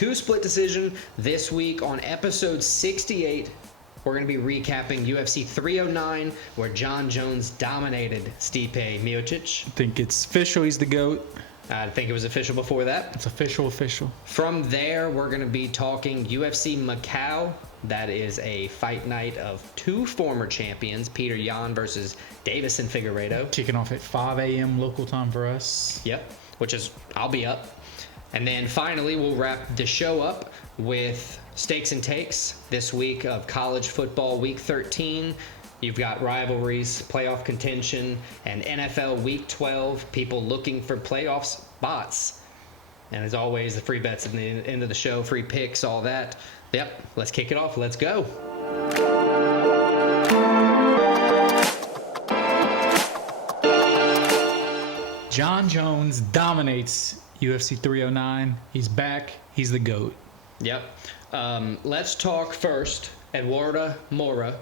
2 split decision this week on episode 68. We're going to be recapping UFC 309, where Jon Jones dominated Stipe Miocic. I think it's official. He's the GOAT. I think it was official before that. It's official. From there, we're going to be talking UFC Macau. That is a fight night of 2 former champions, Peter Yan versus Davison Figueiredo. Kicking off at 5 a.m. local time for us. Yep, which is, I'll be up. And then finally, we'll wrap the show up with stakes and takes this week of college football week 13. You've got rivalries, playoff contention, and NFL week 12, people looking for playoff spots. And as always, the free bets at the end of the show, free picks, all that. Yep, let's kick it off. Let's go. Jon Jones dominates UFC 309. He's back. He's the GOAT. Yep. Let's talk first. Eduarda Moura.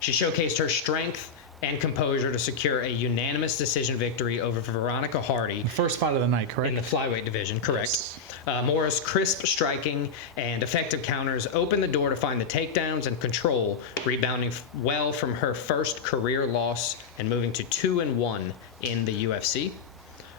She showcased her strength and composure to secure a unanimous decision victory over Veronica Hardy. First fight of the night, correct? In the flyweight division, correct. Yes. Moura's crisp striking and effective counters opened the door to find the takedowns and control, rebounding well from her first career loss and moving to 2-1 in the UFC.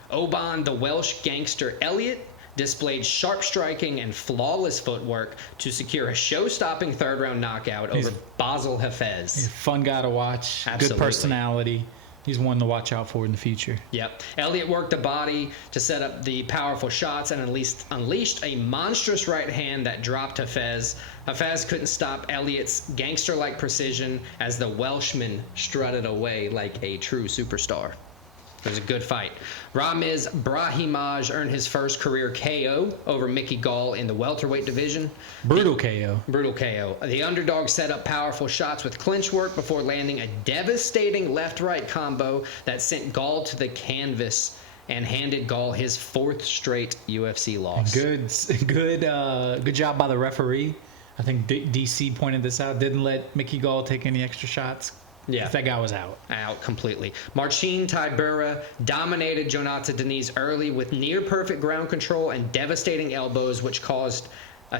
Oban, the Welsh gangster Elliott, displayed sharp striking and flawless footwork to secure a show-stopping third-round knockout over Basel Hafez. He's a fun guy to watch. Absolutely. Good personality. He's one to watch out for in the future. Yep. Elliott worked the body to set up the powerful shots and unleashed a monstrous right hand that dropped Hafez. Hafez couldn't stop Elliott's gangster-like precision as the Welshman strutted away like a true superstar. It was a good fight. Ramiz Brahimaj earned his first career KO over Mickey Gall in the welterweight division. Brutal KO. Brutal KO. The underdog set up powerful shots with clinch work before landing a devastating left-right combo that sent Gall to the canvas and handed Gall his 4th straight UFC loss. Good job by the referee. I think DC pointed this out. Didn't let Mickey Gall take any extra shots. Yeah. That guy was out. Out completely. Marcin Tybura dominated Jonata Diniz early with near-perfect ground control and devastating elbows, which caused a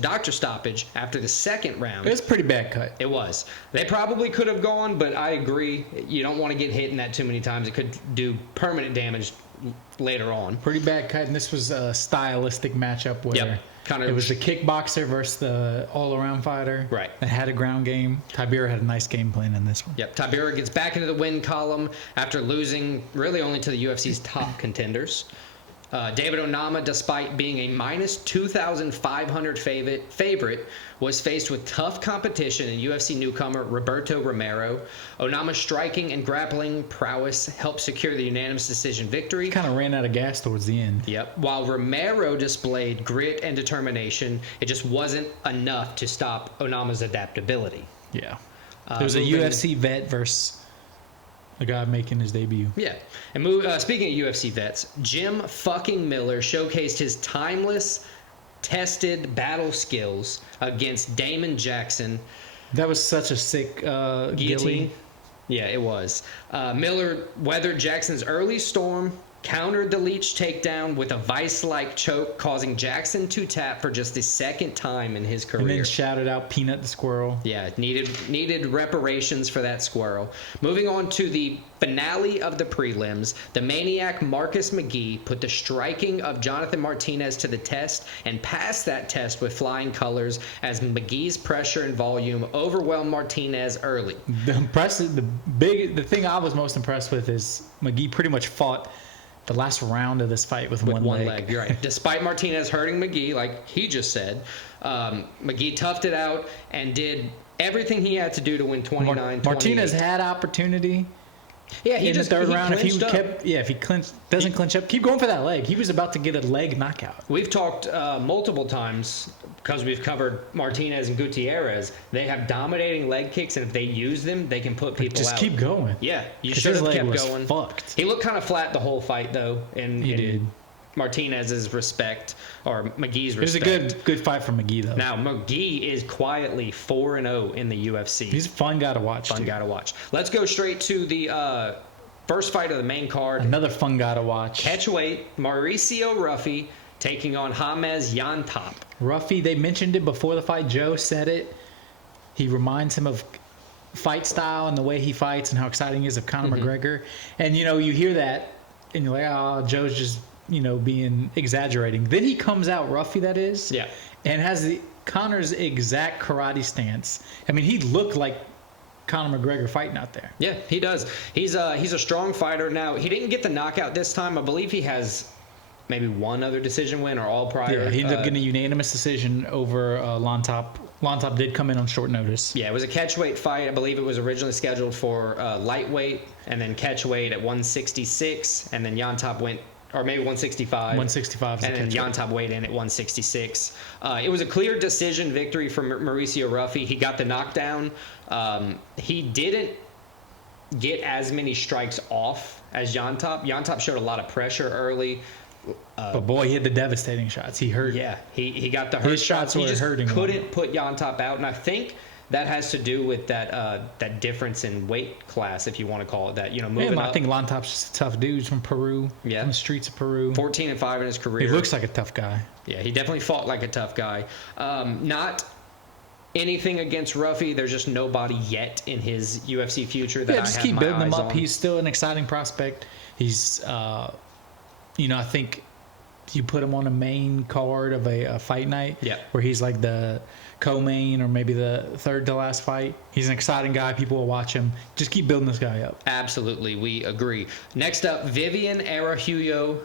doctor stoppage, after the second round. It was a pretty bad cut. It was. They probably could have gone, but I agree. You don't want to get hit in that too many times. It could do permanent damage later on. Pretty bad cut, and this was a stylistic matchup where it was the kickboxer versus the all-around fighter. Right. That had a ground game. Tybura had a nice game plan in this one. Yep. Tybura gets back into the win column after losing really only to the UFC's top contenders. David Onama, despite being a minus 2,500 favorite, was faced with tough competition in UFC newcomer Roberto Romero. Onama's striking and grappling prowess helped secure the unanimous decision victory. Kind of ran out of gas towards the end. Yep. While Romero displayed grit and determination, it just wasn't enough to stop Onama's adaptability. Yeah. There was a UFC vet versus a guy making his debut. Yeah. And speaking of UFC vets, Jim fucking Miller showcased his timeless, tested battle skills against Damon Jackson. That was such a sick guillotine. Gilly. Yeah, it was. Miller weathered Jackson's early storm, countered the Leech takedown with a vice-like choke, causing Jackson to tap for just the 2nd time in his career. And then shouted out Peanut the Squirrel. Yeah, needed reparations for that squirrel. Moving on to the finale of the prelims, the maniac Marcus McGee put the striking of Jonathan Martinez to the test and passed that test with flying colors as McGee's pressure and volume overwhelmed Martinez early. The thing I was most impressed with is McGee pretty much fought the last round of this fight with one leg. You're right. Despite Martinez hurting McGee, like he just said, McGee toughed it out and did everything he had to do to win 29-28. Martinez had opportunity. Yeah, in the third round, if he doesn't clinch up, keep going for that leg. He was about to get a leg knockout. We've talked multiple times, because we've covered Martinez and Gutierrez. They have dominating leg kicks, and if they use them, they can put people out. Just keep going. Yeah, you should have kept going. Fucked. He looked kind of flat the whole fight, though. He did. Martinez's respect, or McGee's respect. It was a good fight for McGee, though. Now, McGee is quietly 4-0 in the UFC. He's a fun guy to watch. Let's go straight to the first fight of the main card. Another fun guy to watch. Catchweight, Mauricio Ruffy taking on James Yantop. Ruffy, they mentioned it before the fight. Joe said it. He reminds him of fight style and the way he fights and how exciting he is of Conor McGregor. And, you know, you hear that and you're like, oh, Joe's just, you know, being exaggerating. Then he comes out, Ruffy that is, and has Conor's exact karate stance. I mean, he looked like Conor McGregor fighting out there. Yeah, he does. He's a strong fighter. Now, he didn't get the knockout this time. I believe he has maybe one other decision win or all prior. Yeah, he ended up getting a unanimous decision over Lontop. Lontop did come in on short notice. Yeah, it was a catchweight fight. I believe it was originally scheduled for lightweight and then catchweight at 166, and then Yantop went, or maybe 165. 165. And then Yantop weighed in at 166. It was a clear decision victory for Mauricio Ruffy. He got the knockdown. He didn't get as many strikes off as Yantop. Yantop showed a lot of pressure early. But boy, he had the devastating shots. He hurt. Yeah, he got the hurt His shots. He just hurting. Couldn't put Yantop out, and I think that has to do with that difference in weight class, if you want to call it that. You know, moving up. I think Lontop's just a tough dude from Peru. Yeah, from the streets of Peru. 14-5 in his career. He looks like a tough guy. Yeah, he definitely fought like a tough guy. Not anything against Ruffy. There's just nobody yet in his UFC future that I just have keep my building him eyes up. on. He's still an exciting prospect. He's, you know, I think you put him on a main card of a fight night, where he's like the co-main or maybe the third to last fight. He's an exciting guy. People will watch him. Just keep building this guy up. Absolutely, we agree. Next up, Vivian Araujo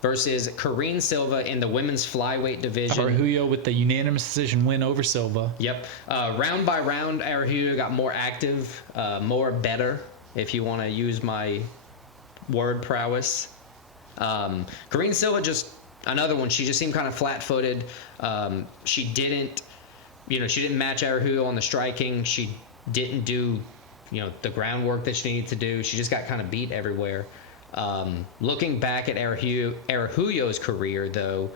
versus Karine Silva in the women's flyweight division. Araujo with the unanimous decision win over Silva. Yep. Round by round, Araujo got more active, more better, if you want to use my word prowess. Karine Silva, just another one. She just seemed kind of flat-footed. She didn't match Araujo on the striking. She didn't do, the groundwork that she needed to do. She just got kind of beat everywhere. Looking back at Araujo's career, though,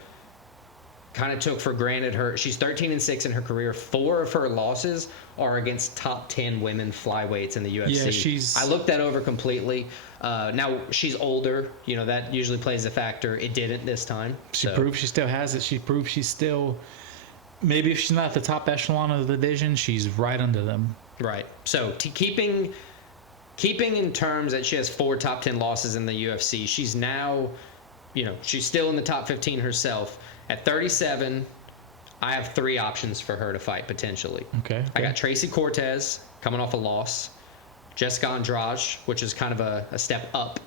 kind of took for granted she's 13-6 in her career. 4 of her losses are against top 10 women flyweights in the UFC. I looked that over completely. Now she's older, that usually plays a factor. It didn't this time. She proved she still has it. She proved she's still, maybe if she's not at the top echelon of the division, she's right under them. Right. So keeping in terms that she has 4 top 10 losses in the UFC, she's now, she's still in the top 15 herself. At 37, I have 3 options for her to fight potentially. Okay. I got Tracy Cortez coming off a loss, Jessica Andrade, which is kind of a step up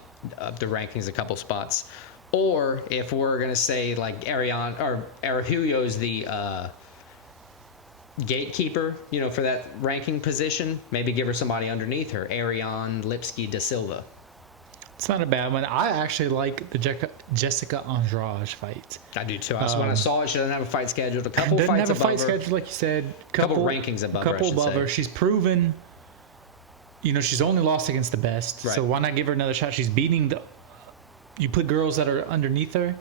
the rankings a couple spots, or if we're gonna say like Araujo's the gatekeeper, for that ranking position, maybe give her somebody underneath her, Ariane Lipski da Silva. It's not a bad one. I actually like the Jessica Andrade fight. I do too. When I saw it, she doesn't have a fight scheduled. A couple doesn't fights have a above fight her. scheduled, like you said. Couple rankings above her. Couple above her. She's proven. She's only lost against the best. Right. So why not give her another shot? She's beating you put girls that are underneath her,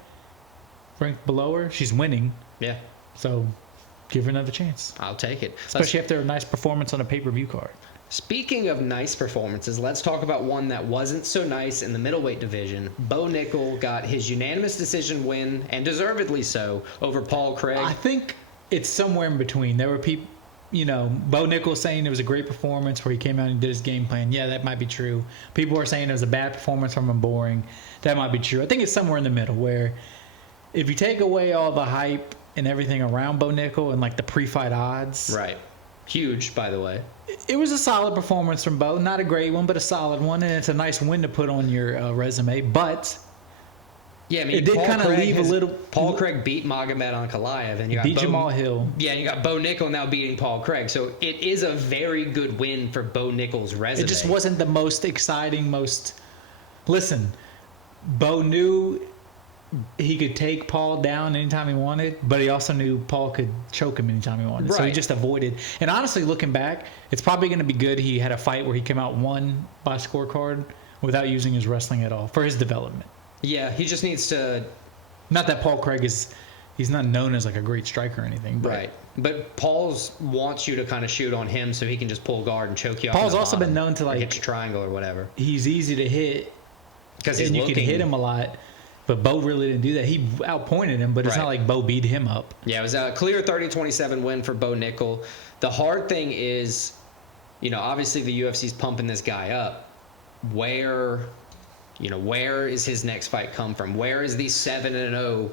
ranked below her. She's winning. Yeah. So give her another chance. I'll take it. Especially after a nice performance on a pay-per-view card. Speaking of nice performances, let's talk about one that wasn't so nice in the middleweight division. Bo Nickel got his unanimous decision win, and deservedly so, over Paul Craig. I think it's somewhere in between. There were people, Bo Nickel saying it was a great performance where he came out and did his game plan. Yeah, that might be true. People are saying it was a bad performance from him, boring. That might be true. I think it's somewhere in the middle where if you take away all the hype and everything around Bo Nickel and like the pre-fight odds. Right. Huge, by the way. It was a solid performance from Bo. Not a great one, but a solid one. And it's a nice win to put on your resume. But yeah, I mean, it did kind of leave a little. Paul Craig beat Magomed Ankalaev, and you got beat Jamal Hill. Yeah, you got Bo Nickel now beating Paul Craig. So it is a very good win for Bo Nickel's resume. It just wasn't the most exciting, Listen, Bo knew he could take Paul down anytime he wanted, but he also knew Paul could choke him anytime he wanted. Right. So he just avoided. And honestly, looking back, it's probably going to be good he had a fight where he came out one by scorecard without using his wrestling at all for his development. Yeah, he just needs to. Not that Paul Craig he's not known as like a great striker or anything. But right. But Paul's wants you to kind of shoot on him so he can just pull guard and choke you off. Paul's also been known to like hit your triangle or whatever. He's easy to hit because you can hit him a lot. But Bo really didn't do that. He outpointed him, but it's Right. not like Bo beat him up. Yeah, it was a clear 30-27 win for Bo Nickel. The hard thing is, obviously the UFC's pumping this guy up. Where is his next fight come from? Where is the 7-0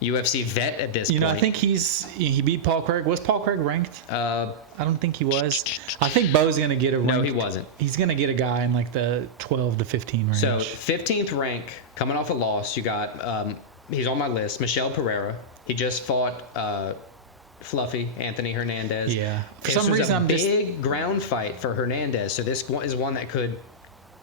UFC vet at this point? I think he beat Paul Craig. Was Paul Craig ranked? I don't think he was. I think Bo's going to get a rank. No, he wasn't. He's going to get a guy in like the 12 to 15 range. So 15th rank, coming off a loss. You got, he's on my list, Michel Pereira. He just fought Fluffy, Anthony Hernandez. Yeah. For some reason, I'm big ground fight for Hernandez. So this is one that could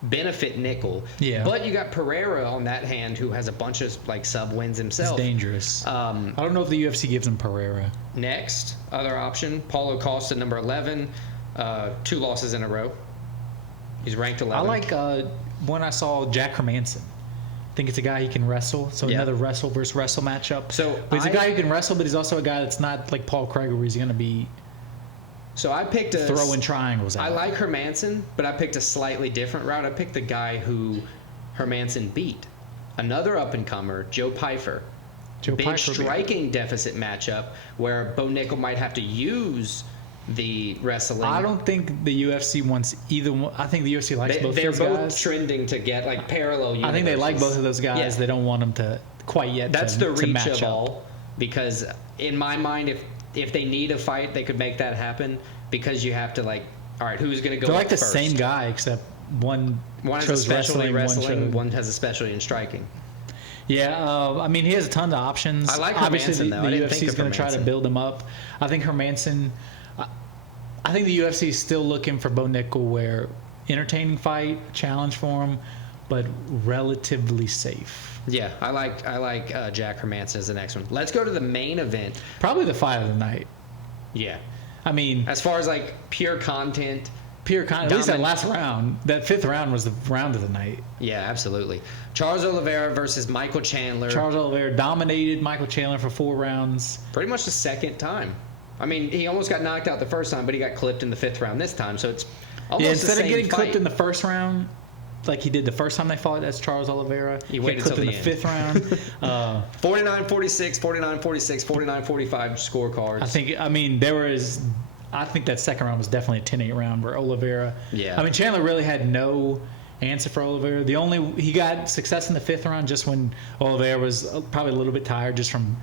benefit Nickel. Yeah. But you got Pereira on that hand, who has a bunch of sub wins himself. He's dangerous. I don't know if the UFC gives him Pereira. Next, other option, Paulo Costa, number 11, 2 losses in a row. He's ranked 11. I like when I saw Jack Hermanson. I think it's a guy he can wrestle. So Yeah. another wrestle versus wrestle matchup. But he's a guy who can wrestle, but he's also a guy that's not like Paul Craig, where he's going to be So I picked throwing triangles out. I like Hermanson, but I picked a slightly different route. I picked the guy who Hermanson beat. Another up-and-comer, Joe Pyfer. Big striking deficit matchup where Bo Nickel might have to use the wrestling. I don't think the UFC wants either one. I think the UFC likes both they're those both guys. trending to get parallel universes. I think they like both of those guys. Yeah. They don't want them to quite yet That's to, the to reach match of up. all, because in my mind, if they need a fight, they could make that happen, because you have to all right, who's going to go They're like the first? same guy, except one has a chose specialty wrestling, one has a specialty in striking. Yeah, I mean, he has a ton of options. I like Obviously, Hermanson, though. I the didn't think UFC is of going to try to Hermanson. build him up. I think Hermanson. I think the UFC is still looking for Bo Nickel, where entertaining fight, challenge for him, but relatively safe. Yeah, I like Jack Hermanson as the next one. Let's go to the main event. Probably the fight of the night. Yeah. I mean, As far as pure content, at least that last round, that 5th round was the round of the night. yeah, absolutely. Charles Oliveira versus Michael Chandler. Charles Oliveira dominated Michael Chandler for 4 rounds. Pretty much the second time. I mean, he almost got knocked out the first time, but he got clipped in the 5th round this time. So it's almost the Instead same of getting fight. clipped in the first round, like he did the first time they fought, that's Charles Oliveira. He got waited clipped till in the the end. 5th round. 49-46, 49-46, 49-45 scorecards. I think that second round was definitely a 10-8 round where Oliveira. Yeah. I mean, Chandler really had no answer for Oliveira. He got success in the 5th round just when Oliveira was probably a little bit tired just from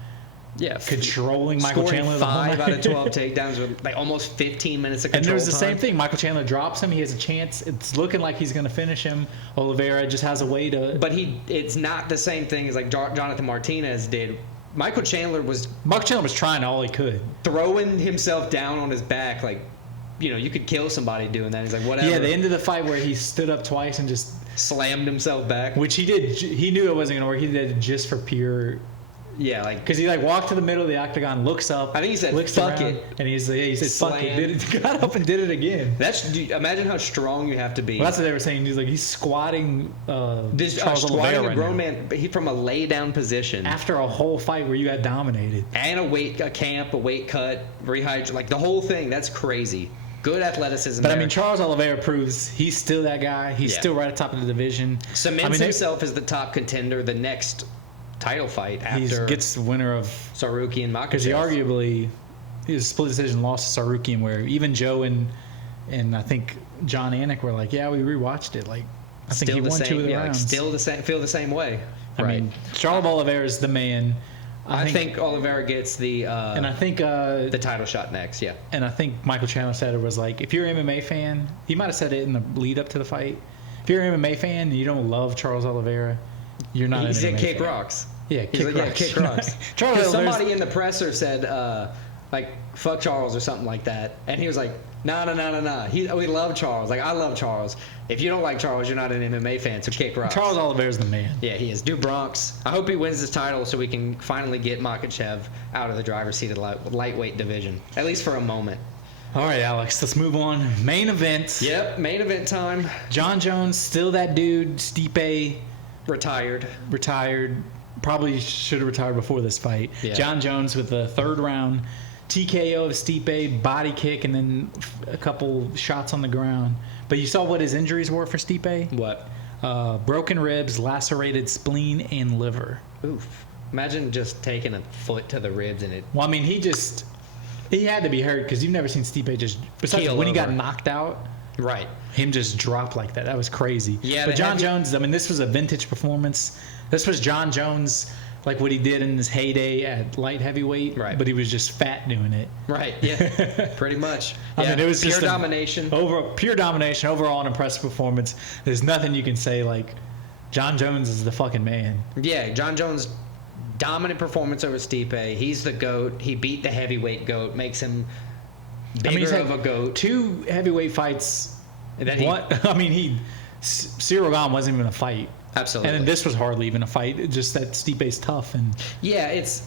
controlling Michael scoring Chandler. 5 out of 12 takedowns with almost 15 minutes of control And there's the time. same thing. Michael Chandler drops him. He has a chance. It's looking like he's going to finish him. Oliveira just has a way to. But it's not the same thing as Jonathan Martinez did. Michael Chandler was trying all he could. throwing himself down on his back you could kill somebody doing that. He's like, whatever. Yeah, the end of the fight where he stood up twice and just slammed himself back. which he did. He knew it wasn't going to work. He did it just for pure. Yeah, Because he walked to the middle of the octagon, looks up. I think he said, looks "Fuck around, it," and he said, "Fuck Slam. it." Got up and did it again. Imagine how strong you have to be. Well, that's what they were saying. He's squatting. Charles squatting Oliveira a right grown now. man, but he from a lay down position After a whole fight where you got dominated. and a weight cut, rehydrate, the whole thing. That's crazy. Good athleticism. But there. I mean, Charles Oliveira proves he's still that guy. He's Yeah. still right at the top of the division. Cements himself as the top contender. The next title fight He after gets the winner of. Saruki and Makachev. Because he arguably, his split decision lost to Sarukian, where even Joe and I think John Anik were like, yeah, we rewatched it. I think still he the won same, 2 of the yeah, rounds. still the same. Feel the same way. I mean, Charles Oliveira is the man. I think Oliveira gets the and I think the title shot next. Yeah. and I think Michael Chandler said it was if you're an MMA fan, he might have said it in the lead up to the fight. If you're an MMA fan and you don't love Charles Oliveira, you're not. He an said MMA kick fan. rocks. Yeah, He's like, rocks. kick rocks. Charles Because Oliveira's- somebody in the presser said, fuck Charles or something like that. And he was like, no. We love Charles. I love Charles. If you don't like Charles, you're not an MMA fan, so kick rocks. Charles Oliveira's the man. Yeah, he is. Do Bronx. I hope he wins this title so we can finally get Makachev out of the driver's seat of the lightweight division, at least for a moment. All right, Alex, let's move on. Main event. Yep, main event time. Jon Jones, still that dude. Stipe Retired. Probably should have retired before this fight. Yeah. Jon Jones with the 3rd round TKO of Stipe, body kick, and then a couple shots on the ground. But you saw what his injuries were for Stipe? What? broken ribs, lacerated spleen, and liver. Oof. Imagine just taking a foot to the ribs and it. Well, I mean, he had to be hurt because you've never seen Stipe just, besides Keel when he got over. knocked out, Right. him just drop like that. That was crazy. Yeah, but Jon Jones, I mean, this was a vintage performance. This was Jon Jones, like what he did in his heyday at light heavyweight. Right. But he was just fat doing it. Right. Yeah. Pretty much. I mean, it was pure just domination. Pure domination, overall an impressive performance. There's nothing you can say like Jon Jones is the fucking man. Yeah, Jon Jones, dominant performance over Stipe. He's the GOAT. He beat the heavyweight GOAT, makes him bigger he's of had a GOAT. 2 heavyweight fights. And then Cyril Gane wasn't even a fight. Absolutely. And then this was hardly even a fight. It's just that Stipe's tough. And Yeah, it's.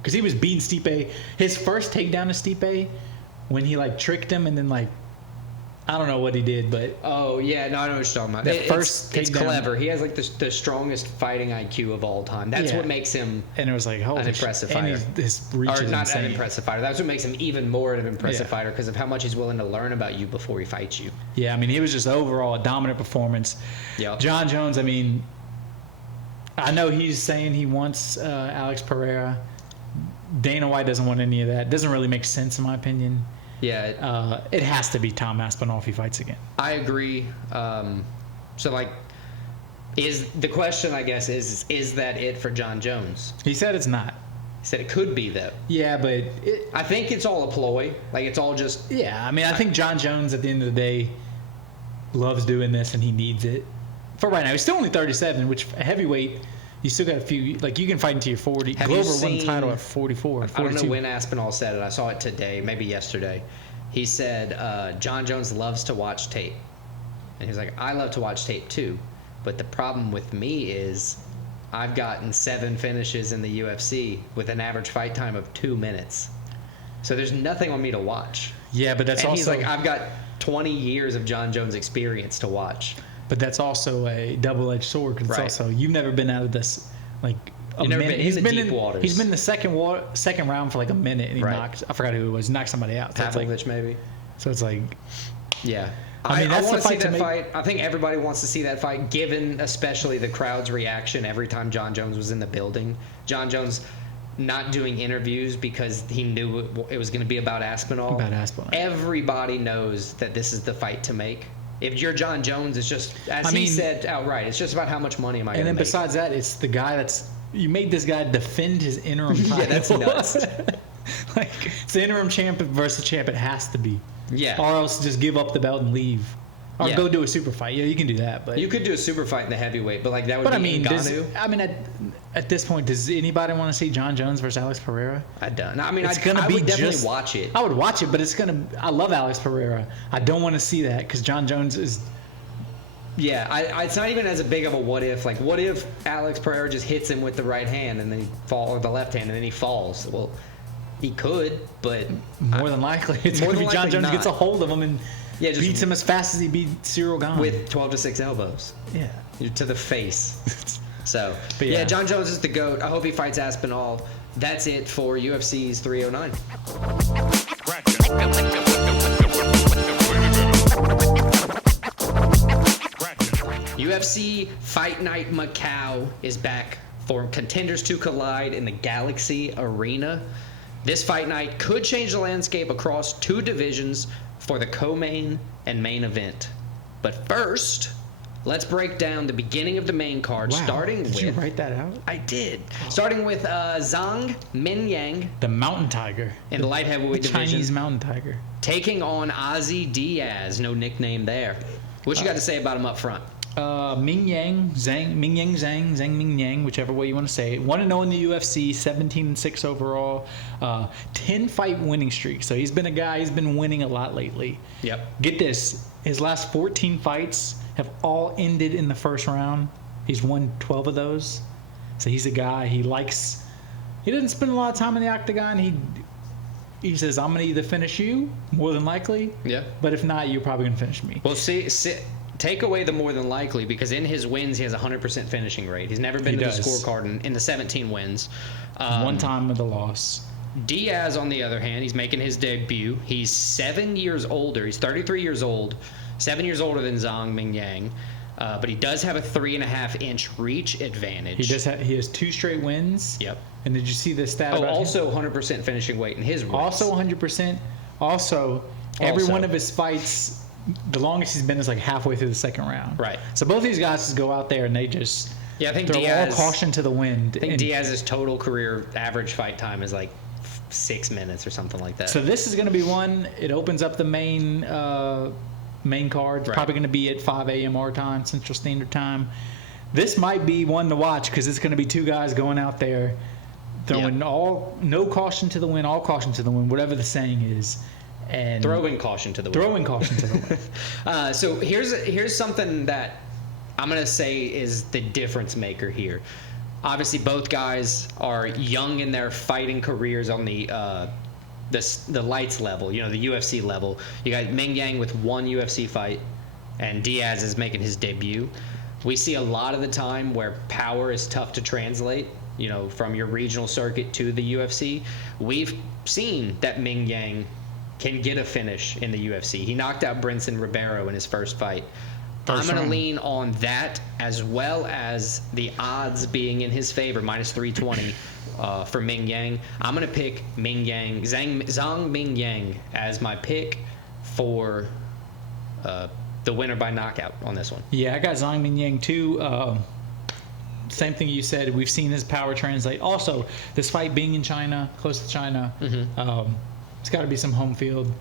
because he was beating Stipe. His first takedown of Stipe, when he like tricked him and then like, I don't know what he did, but Oh, yeah, no, I know what you're talking about. That first it's takedown- clever. He has like the strongest fighting IQ of all time. That's Yeah. what makes him. and it was like, holy An impressive shit. And fighter. his reach Or is not insane. an impressive fighter. That's what makes him even more of an impressive Yeah. fighter because of how much he's willing to learn about you before he fights you. Yeah, I mean, he was just overall a dominant performance. Yep. Jon Jones, I mean, I know he's saying he wants Alex Pereira. Dana White doesn't want any of that. Doesn't really make sense in my opinion. Yeah, It has to be Tom Aspinall if he fights again. I agree. So, like, is the question, I guess, is that it for Jon Jones? He said it's not. He said it could be, though. Yeah, but I think it's all a ploy. Like, it's all just. yeah, I mean, I think Jon Jones at the end of the day loves doing this and he needs it. For right now, he's still only 37, which a heavyweight, you still got a few. Like you can fight into your 40. Have you Glover won the seen- title at 44. I don't know 42. when Aspinall said it. I saw it today, maybe yesterday. He said Jon Jones loves to watch tape. And he's like, I love to watch tape too. But the problem with me is I've gotten 7 finishes in the UFC with an average fight time of 2 minutes. So there's nothing on me to watch. Yeah, but that's And also he's like, I've got 20 years of Jon Jones experience to watch. But that's also a double-edged sword because Right. it's also you've never been out of this like a You've never minute. been in the deep waters. He's been in the second round for like a minute and he Right. knocked. I forgot who it was. He knocked somebody out. So it's like, Pavlovich, maybe. so it's like Yeah. I mean, I that's want the to see fight to that make. fight. I think everybody wants to see that fight, given especially the crowd's reaction every time Jon Jones was in the building. Jon Jones not doing interviews because he knew it was going to be about Aspinall. About Aspinall. Everybody knows that this is the fight to make. If you're Jon Jones, it's just, as he said outright, it's just about how much money am I going And to then make. besides that, it's the guy that's you made this guy defend his interim title. Yeah, that's nuts. Like it's the interim champ versus champ. It has to be. Yeah. Or else just give up the belt and leave. Or Yeah. go do a super fight. Yeah, you can do that. But You could do a super fight in the heavyweight, but like that would but I be mean, Ngannou. at this point, does anybody want to see Jon Jones versus Alex Pereira? I don't. I mean, It's I gonna be would definitely just- watch it. I would watch it, but it's gonna. I love Alex Pereira. I don't want to see that because Jon Jones is. Yeah, it's not even as big of a what if. Like, what if Alex Pereira just hits him with the right hand and then he falls, or the left hand, and then he falls? Well, he could, but More than likely, it's More going to than be Jon likely Jones not. gets a hold of him and Yeah, just- beats him as fast as he beat Cyril Gane. with 12-6 elbows yeah. to the face. So, But yeah, yeah. Jon Jones is the GOAT. I hope he fights Aspinall. That's it for UFC's 309. UFC Fight Night Macau is back for contenders to collide in the Galaxy Arena. This fight night could change the landscape across 2 divisions for the co-main and main event. But first, let's break down the beginning of the main card, Wow. starting Did with... you write that out? I did. Starting with Zhang Minyang The Mountain Tiger. in the light heavyweight The Chinese division, Mountain Tiger. taking on Ozzy Diaz. No nickname there. What you got to say about him up front? Ming Yang, Zhang Ming Yang, whichever way you want to say it. 1-0 in the UFC, 17-6 overall, 10 fight winning streak. So he's been a guy, he's been winning a lot lately. Yep. Get this, his last 14 fights have all ended in the first round. He's won 12 of those. So he's a guy, he doesn't spend a lot of time in the octagon. He says, I'm going to either finish you, more than likely. Yeah. But if not, you're probably going to finish me. Well, take away the more than likely, because in his wins, he has a 100% finishing rate. He's never been He to does. the scorecard in the 17 wins. One time with a loss. Diaz, on the other hand, he's making his debut. He's 7 years older. He's 33 years old, 7 years older than Zhang Mingyang. But he does have a 3.5-inch reach advantage. He has 2 straight wins. Yep. And did you see the stat about also him? 100% finishing weight in his wins. Also 100%. Also, every one of his fights, the longest he's been is like halfway through the second round. Right. So both these guys just go out there and they just I think throw Diaz, all caution to the wind. I think Diaz's total career average fight time is like 6 minutes or something like that. So this is going to be one. It opens up the main card. It's probably going to be at 5 a.m. our time, Central Standard Time. This might be one to watch because it's going to be 2 guys going out there throwing no caution to the wind, all caution to the wind, whatever the saying is. And throwing caution to the wind. Throwing caution to the wind. So here's something that I'm going to say is the difference maker here. Obviously, both guys are young in their fighting careers on the lights level, the UFC level. You got Ming Yang with 1 UFC fight, and Diaz is making his debut. We see a lot of the time where power is tough to translate, from your regional circuit to the UFC. We've seen that Ming Yang can get a finish in the UFC. He knocked out Brinson Ribeiro in his first fight. I'm going to lean on that as well as the odds being in his favor, minus 320 for Ming Yang. I'm going to pick Zhang Ming Yang as my pick for the winner by knockout on this one. Yeah, I got Zhang Ming Yang too. Same thing you said. We've seen his power translate. Also, this fight being in China, close to China, it's got to be some home field.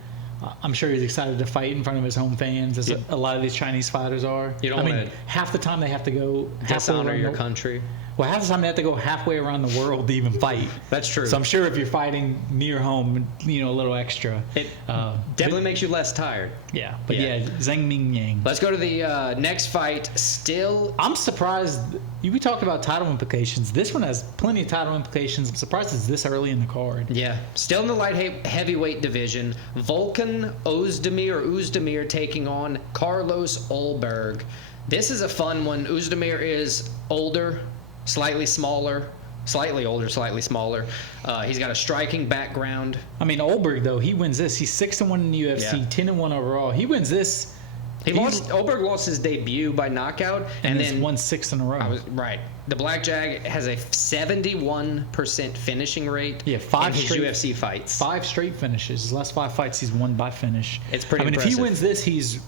I'm sure he's excited to fight in front of his home fans, as a lot of these Chinese fighters are. Half the time they have to go dishonor your country. Well, half the time they have to go halfway around the world to even fight. That's true. So I'm sure if you're fighting near home, a little extra. It definitely makes you less tired. Yeah, but Zhang Ming Yang. Let's go to the next fight. I'm surprised. We talked about title implications. This one has plenty of title implications. I'm surprised it's this early in the card. Yeah. Still in the light heavyweight division. Volkan Ozdemir taking on Carlos Ulberg. This is a fun one. Ozdemir is older. Slightly older, slightly smaller. He's got a striking background. Ulberg, though, he wins this. He's 6-1 in the UFC, 10-1 overall. He wins this. Ulberg lost his debut by knockout, and then won 6 in a row. Right. The Blackjack has a 71% finishing rate in his UFC fights. 5 straight finishes. His last 5 fights, he's won by finish. It's pretty impressive. If he wins this, he's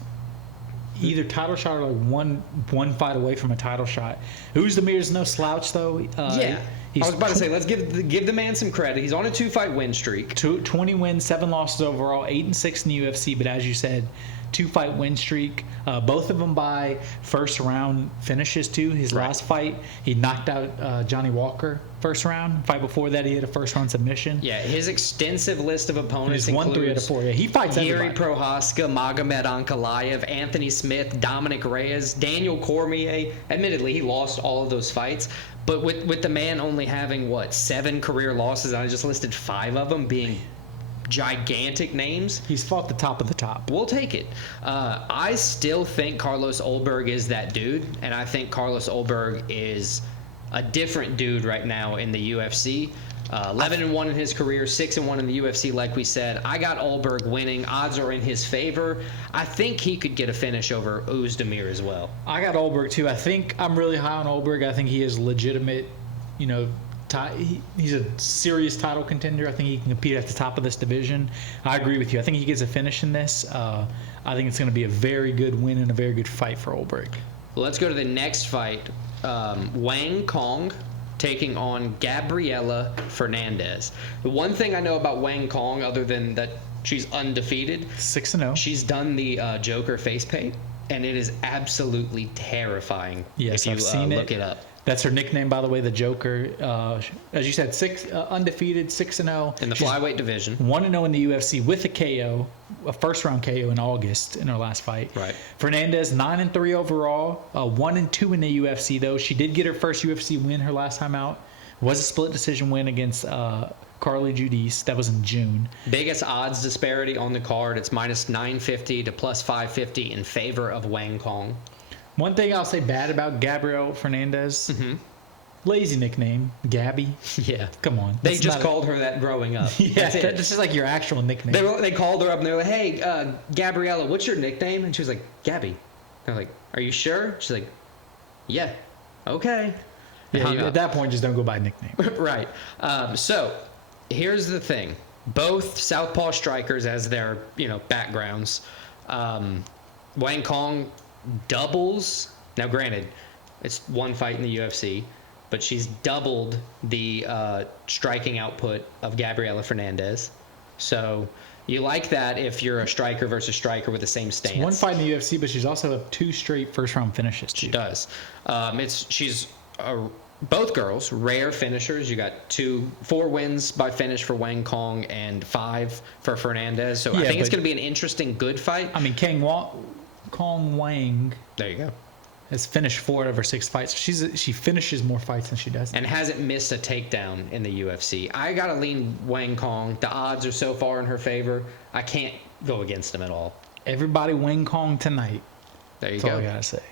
either title shot or one fight away from a title shot. Uzdemir's no slouch, though. I was about to say, let's give the man some credit. He's on a 2-fight win streak. 20 wins, 7 losses overall, 8-6 in the UFC. But as you said, 2-fight win streak. Both of them by first round finishes too. His last fight, he knocked out Johnny Walker first round. Fight before that, he had a first round submission. Yeah, his extensive list of opponents He's won 3 out of 4. Yeah, he fights Yuri everybody. Prohaska, Magomed Ankalaev, Anthony Smith, Dominic Reyes, Daniel Cormier. Admittedly, he lost all of those fights. But with the man only having, 7 career losses, and I just listed 5 of them being gigantic names. He's fought the top of the top. We'll take it. I still think Carlos Ulberg is that dude, and I think Carlos Ulberg is a different dude right now in the UFC. 11-1 in his career, 6-1 in the UFC, like we said. I got Ulberg winning. Odds are in his favor. I think he could get a finish over Ozdemir as well. I got Ulberg too. I think I'm really high on Ulberg. I think he is legitimate, he's a serious title contender. I think he can compete at the top of this division. I agree with you. I think he gets a finish in this. I think it's going to be a very good win and a very good fight for Ulberg. Let's go to the next fight. Wang Kong taking on Gabriela Fernandez. The one thing I know about Wang Kong, other than that she's undefeated, 6-0. She's done the Joker face paint, and it is absolutely terrifying. Yes, if you I've seen look it up. That's her nickname, by the way, the Joker. As you said, undefeated, 6-0 in the flyweight division. 1-0 in the UFC with a KO, a first-round KO in August in her last fight. Right. Fernandez 9-3 overall, 1-2 in the UFC though. She did get her first UFC win her last time out. It was a split decision win against Carly Judice. That was in June. Biggest odds disparity on the card. It's minus 950 to plus 550 in favor of Wang Kong. One thing I'll say bad about Gabriel Fernandez, lazy nickname, Gabby. Yeah. Come on. They just called her that growing up. Yeah, this is like your actual nickname. They called her up and they were like, hey, Gabriella, what's your nickname? And she was like, Gabby. They're like, "Are you sure?" She's like, "Yeah, okay." Yeah, at that point, just don't go by nickname. Right. So here's the thing: both southpaw strikers as their backgrounds. Wang Kong doubles. Now, granted, it's one fight in the UFC, but she's doubled the striking output of Gabriela Fernandez. So you like that if you're a striker versus striker with the same stance. It's one fight in the UFC, but she's also had 2 straight first-round finishes. She does. Both girls, rare finishers. You got 4 wins by finish for Wang Kong and 5 for Fernandez. So I think it's going to be an interesting, good fight. I mean, Kong Wang. There you go. Has finished 4 out of her 6 fights. She finishes more fights than she does. And hasn't missed a takedown in the UFC. I got to lean Wang Kong. The odds are so far in her favor. I can't go against them at all. Everybody Wang Kong tonight. There you That's go. all I got to say.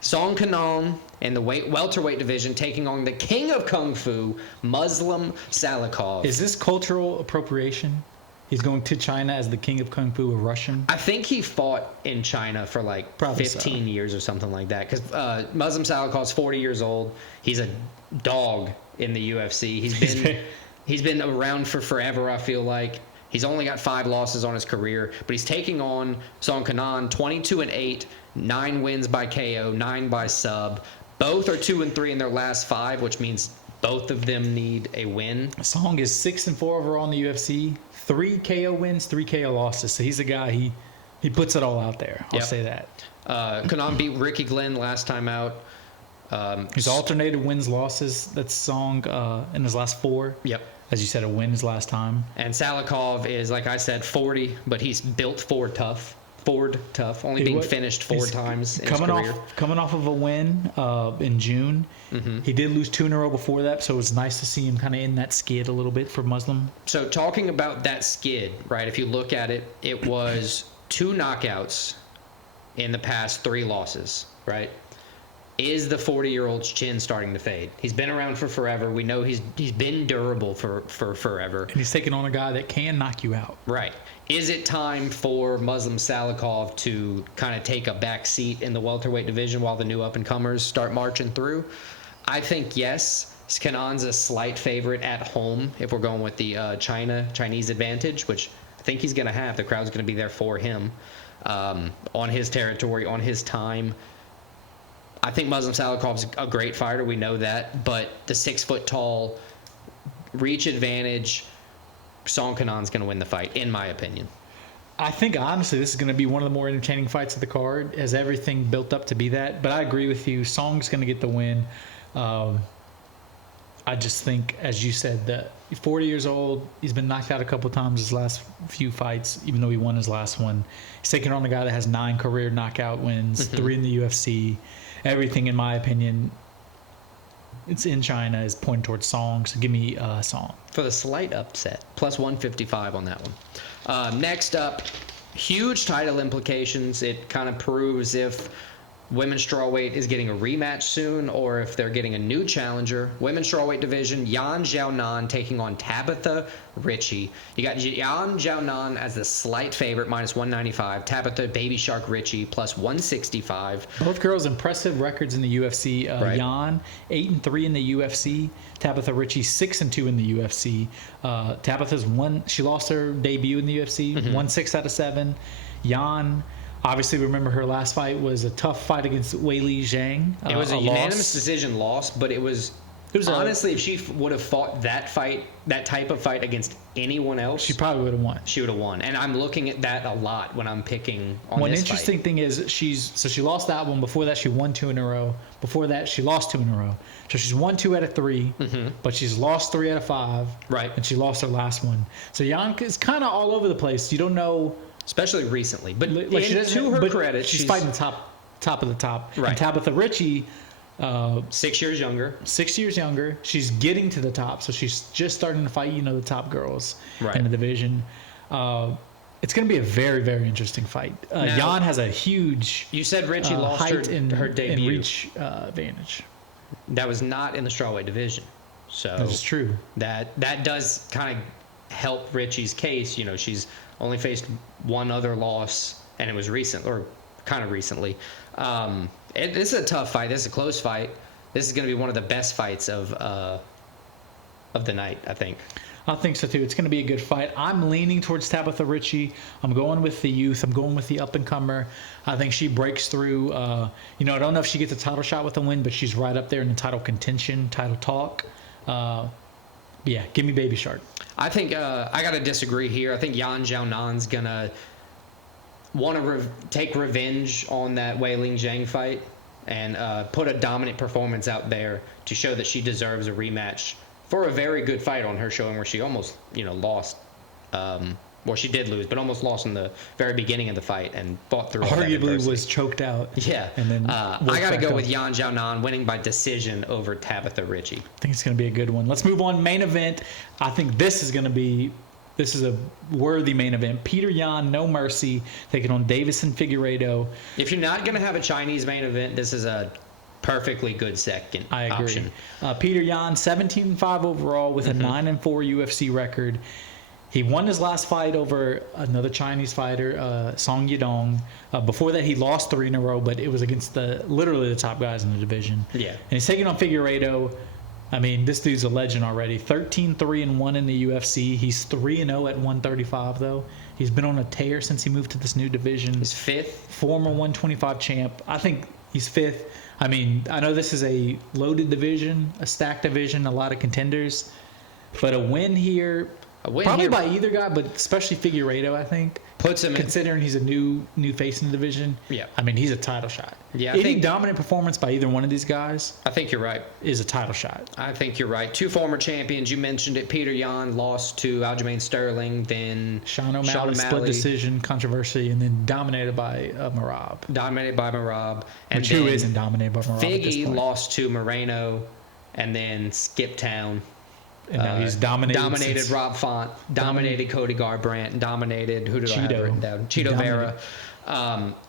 Song Kanon in the welterweight division taking on the king of Kung Fu, Muslim Salikov. Is this cultural appropriation? He's going to China as the king of Kung Fu, a Russian? I think he fought in China for like Probably 15 years or something like that. Because Muslim Salikov's 40 years old. He's a dog in the UFC. He's been around for forever, I feel like. He's only got 5 losses on his career, but he's taking on Song Kanon, 22-8, 9 wins by KO, 9 by sub. Both are 2-3 in their last 5, which means both of them need a win. Song is 6-4 overall in the UFC, 3 KO wins, 3 KO losses. So he's a guy, he puts it all out there. I'll say that. Kanon beat Ricky Glenn last time out. He's alternated wins, losses. That's Song in his last 4. Yep. As you said, a win his last time. And Salikov is, like I said, 40, but he's built Ford tough. Only being finished 4 times in his career. Coming off of a win in June. Mm-hmm. He did lose 2 in a row before that, so it was nice to see him kind of in that skid a little bit for Muslim. So talking about that skid, right, if you look at it, it was 2 knockouts in the past 3 losses, right? Is the 40-year-old's chin starting to fade? He's been around for forever. We know he's been durable for forever. And he's taking on a guy that can knock you out. Right. Is it time for Muslim Salikov to kind of take a back seat in the welterweight division while the new up-and-comers start marching through? I think yes. Kanon's a slight favorite at home if we're going with the Chinese advantage, which I think he's going to have. The crowd's going to be there for him on his territory, on his time. I think Muslim Salikov's a great fighter. We know that. But the 6-foot-tall reach advantage, Song Kanon's going to win the fight, in my opinion. I think, honestly, this is going to be one of the more entertaining fights of the card. Has everything built up to be that. But I agree with you. Song's going to get the win. I just think, as you said, that 40 years old. He's been knocked out a couple times his last few fights, even though he won his last one. He's taking on a guy that has 9 career knockout wins, 3 in the UFC. Everything, in my opinion, it's in China, is pointing towards Song. So give me Song. For the slight upset, plus 155 on that one. Next up, huge title implications. It kind of proves if women's strawweight is getting a rematch soon or if they're getting a new challenger. Women's strawweight division, Yan Xiaonan taking on Tabitha Ricci. You got Yan Xiaonan as the slight favorite, minus 195. Tabitha Baby Shark Ricci, plus 165. Both girls impressive records in the UFC. Right. Yan, 8-3 in the UFC. Tabitha Ricci, 6-2 in the UFC. Tabitha's she lost her debut in the UFC, won 6 out of 7. Yan, obviously, remember her last fight was a tough fight against Weili Zhang. It was a unanimous decision loss, but it was honestly, if she would have fought that type of fight against anyone else, she probably would have won. She would have won, and I'm looking at that a lot when I'm picking on One this interesting fight. thing is she lost that one. Before that, she won 2 in a row. Before that, she lost 2 in a row. So she's won 2 out of 3, but she's lost 3 out of 5. Right, and she lost her last one. So Yan is kind of all over the place. You don't know. Especially recently, but like to her credit, she's fighting the top of the top. Right. And Tabitha Ricci, 6 years younger. 6 years younger. She's getting to the top, so she's just starting to fight. The top girls right. in the division. It's going to be a very, very interesting fight. Yan has a huge. You said Ricci lost her debut. And reach advantage. That was not in the strawweight division, so that's true. That does kind of help Ricci's case. She's only faced one other loss, and it was recent or a kind of recently. This is a tough fight. This is a close fight. This is going to be one of the best fights of the night, I think. I think so too. It's going to be a good fight. I'm leaning towards Tabitha Ritchie. I'm going with the youth. I'm going with the up-and-comer. I think she breaks through. I don't know if she gets a title shot with a win, but she's right up there in the title contention, title talk. Yeah, give me Baby Shark. I think I got to disagree here. I think Yan Xiaonan's going to want to take revenge on that Wei Ling Zhang fight and put a dominant performance out there to show that she deserves a rematch for a very good fight on her showing where she almost, lost. Well, she did lose, but almost lost in the very beginning of the fight and fought through. Arguably was choked out. Yeah. And then I got to go with Yan Xiaonan winning by decision over Tabitha Ritchie. I think it's going to be a good one. Let's move on. Main event. I think this is a worthy main event. Peter Yan, no mercy, taking on Davison Figueiredo. If you're not going to have a Chinese main event, this is a perfectly good second option. Peter Yan, 17-5 overall with a 9-4 UFC record. He won his last fight over another Chinese fighter, Song Yadong. Before that, he lost 3 in a row, but it was against literally the top guys in the division. Yeah. And he's taking on Figueiredo. I mean, this dude's a legend already. 13-3-1 in the UFC. He's 3-0 at 135, though. He's been on a tear since he moved to this new division. He's 5th. Former 125 champ. I think he's 5th. I mean, I know this is a loaded division, a stacked division, a lot of contenders. But a win here, probably by either guy, but especially Figueiredo, I think. Puts him considering he's a new face in the division. Yeah. I mean, he's a title shot. Yeah. Any dominant performance by either one of these guys, I think you're right, is a title shot. I think you're right. 2 former champions. You mentioned it. Peter Yan lost to Aljamain Sterling, then Sean O'Malley split decision controversy, and then dominated by Merab. And who isn't dominated by Merab? Figgy lost to Moreno, and then Skip Town. And now he's dominated Rob Font, dominated Cody Garbrandt, dominated who did I have written down? Cheeto Vera.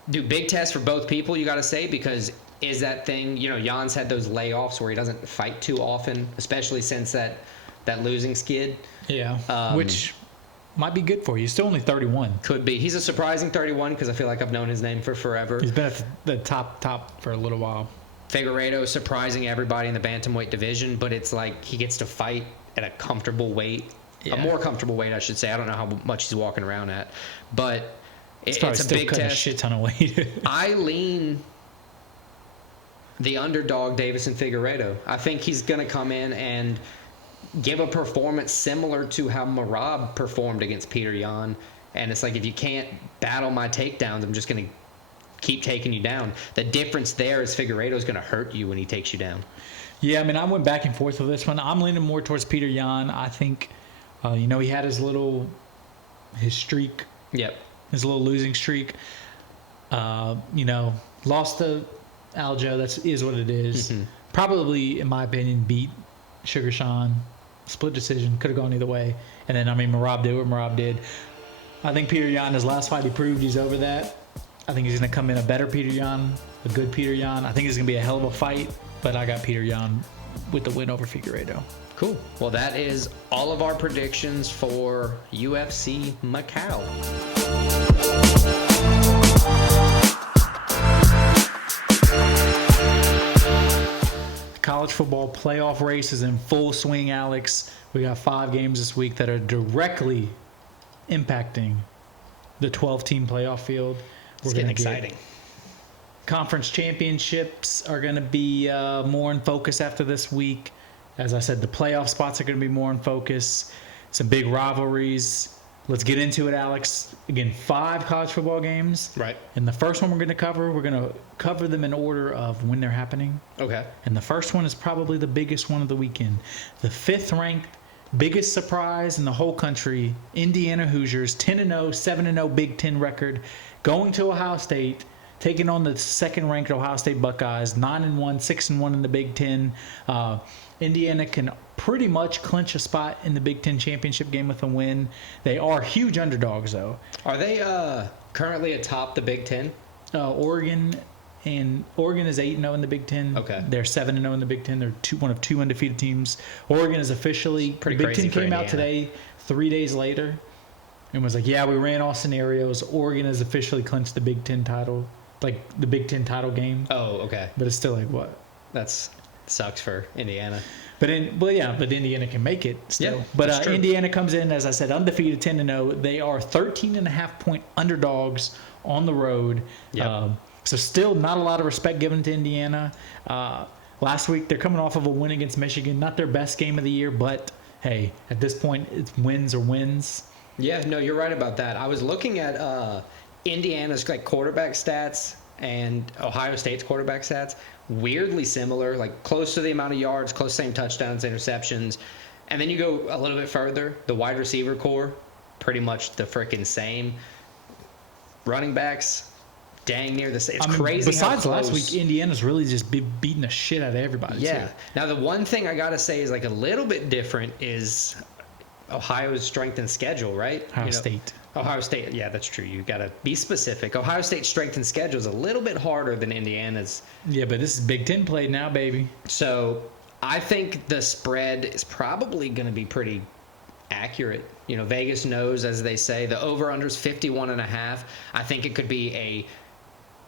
Big test for both people, you got to say, because is that thing, Jan's had those layoffs where he doesn't fight too often, especially since that losing skid. Yeah, which might be good for you. He's still only 31. Could be. He's a surprising 31 because I feel like I've known his name for forever. He's been at the top for a little while. Figueiredo surprising everybody in the bantamweight division, but it's like he gets to fight at a comfortable weight, a more comfortable weight, I should say. I don't know how much he's walking around at, but it's a big test. A shit ton of weight. I lean the underdog, Davison Figueiredo. I think he's going to come in and give a performance similar to how Merab performed against Peter Yan. And it's like, if you can't battle my takedowns, I'm just going to keep taking you down. The difference there is Figueiredo's going to hurt you when he takes you down. Yeah, I mean, I went back and forth with this one. I'm leaning more towards Peter Yan. I think, he had his streak. Yep. His little losing streak. Lost to Aljo. That is what it is. Mm-hmm. Probably, in my opinion, beat Sugar Sean. Split decision. Could have gone either way. And then, Merab did what Merab did. I think Peter Yan, his last fight, he proved he's over that. I think he's going to come in a better Peter Yan, a good Peter Yan. I think it's going to be a hell of a fight, but I got Peter Yan with the win over Figueiredo. Cool. Well, that is all of our predictions for UFC Macau. College football playoff race is in full swing, Alex. We got 5 games this week that are directly impacting the 12-team playoff field. It's getting exciting. Conference championships are going to be more in focus after this week. As I said, the playoff spots are going to be more in focus. Some big rivalries. Let's get into it, Alex. Again, 5 college football games. Right. And the first one we're going to cover them in order of when they're happening. Okay. And the first one is probably the biggest one of the weekend. The 5th-ranked, biggest surprise in the whole country, Indiana Hoosiers, 10-0, 7-0 Big Ten record, going to Ohio State, taking on the 2nd-ranked Ohio State Buckeyes, 9-1, 6-1 in the Big Ten. Indiana can pretty much clinch a spot in the Big Ten championship game with a win. They are huge underdogs, though. Are they currently atop the Big Ten? Oregon is 8-0 in the Big Ten. Okay. They're 7-0 in the Big Ten. They're one of 2 undefeated teams. Oregon is officially pretty the Big crazy Ten came for out today, 3 days later, and was like, "Yeah, we ran all scenarios. Oregon has officially clinched the Big Ten title like the Big Ten title game. Oh, okay. But it's still like what? That's sucks for Indiana. But Indiana can make it still. Yeah, but that's true. Indiana comes in, as I said, undefeated, 10-0. They are 13.5-point underdogs on the road. Yep. So still not a lot of respect given to Indiana. Last week they're coming off of a win against Michigan, not their best game of the year, but hey, at this point it's wins or wins. Yeah, no, you're right about that. I was looking at Indiana's like quarterback stats and Ohio State's quarterback stats. Weirdly similar, like close to the amount of yards, close same touchdowns, interceptions. And then you go a little bit further, the wide receiver core, pretty much the freaking same. Running backs, dang near the same. It's crazy. Besides how last close. week, Indiana's really just beating the shit out of everybody. Yeah. Too. Now the one thing I gotta say is like a little bit different is Ohio's strength and schedule, right? Ohio State, yeah, that's true. You got to be specific. Ohio State's strength and schedule is a little bit harder than Indiana's. Yeah, but this is Big Ten play now, baby. So I think the spread is probably going to be pretty accurate. You know, Vegas knows, as they say, the over-under is 51.5. I think it could be a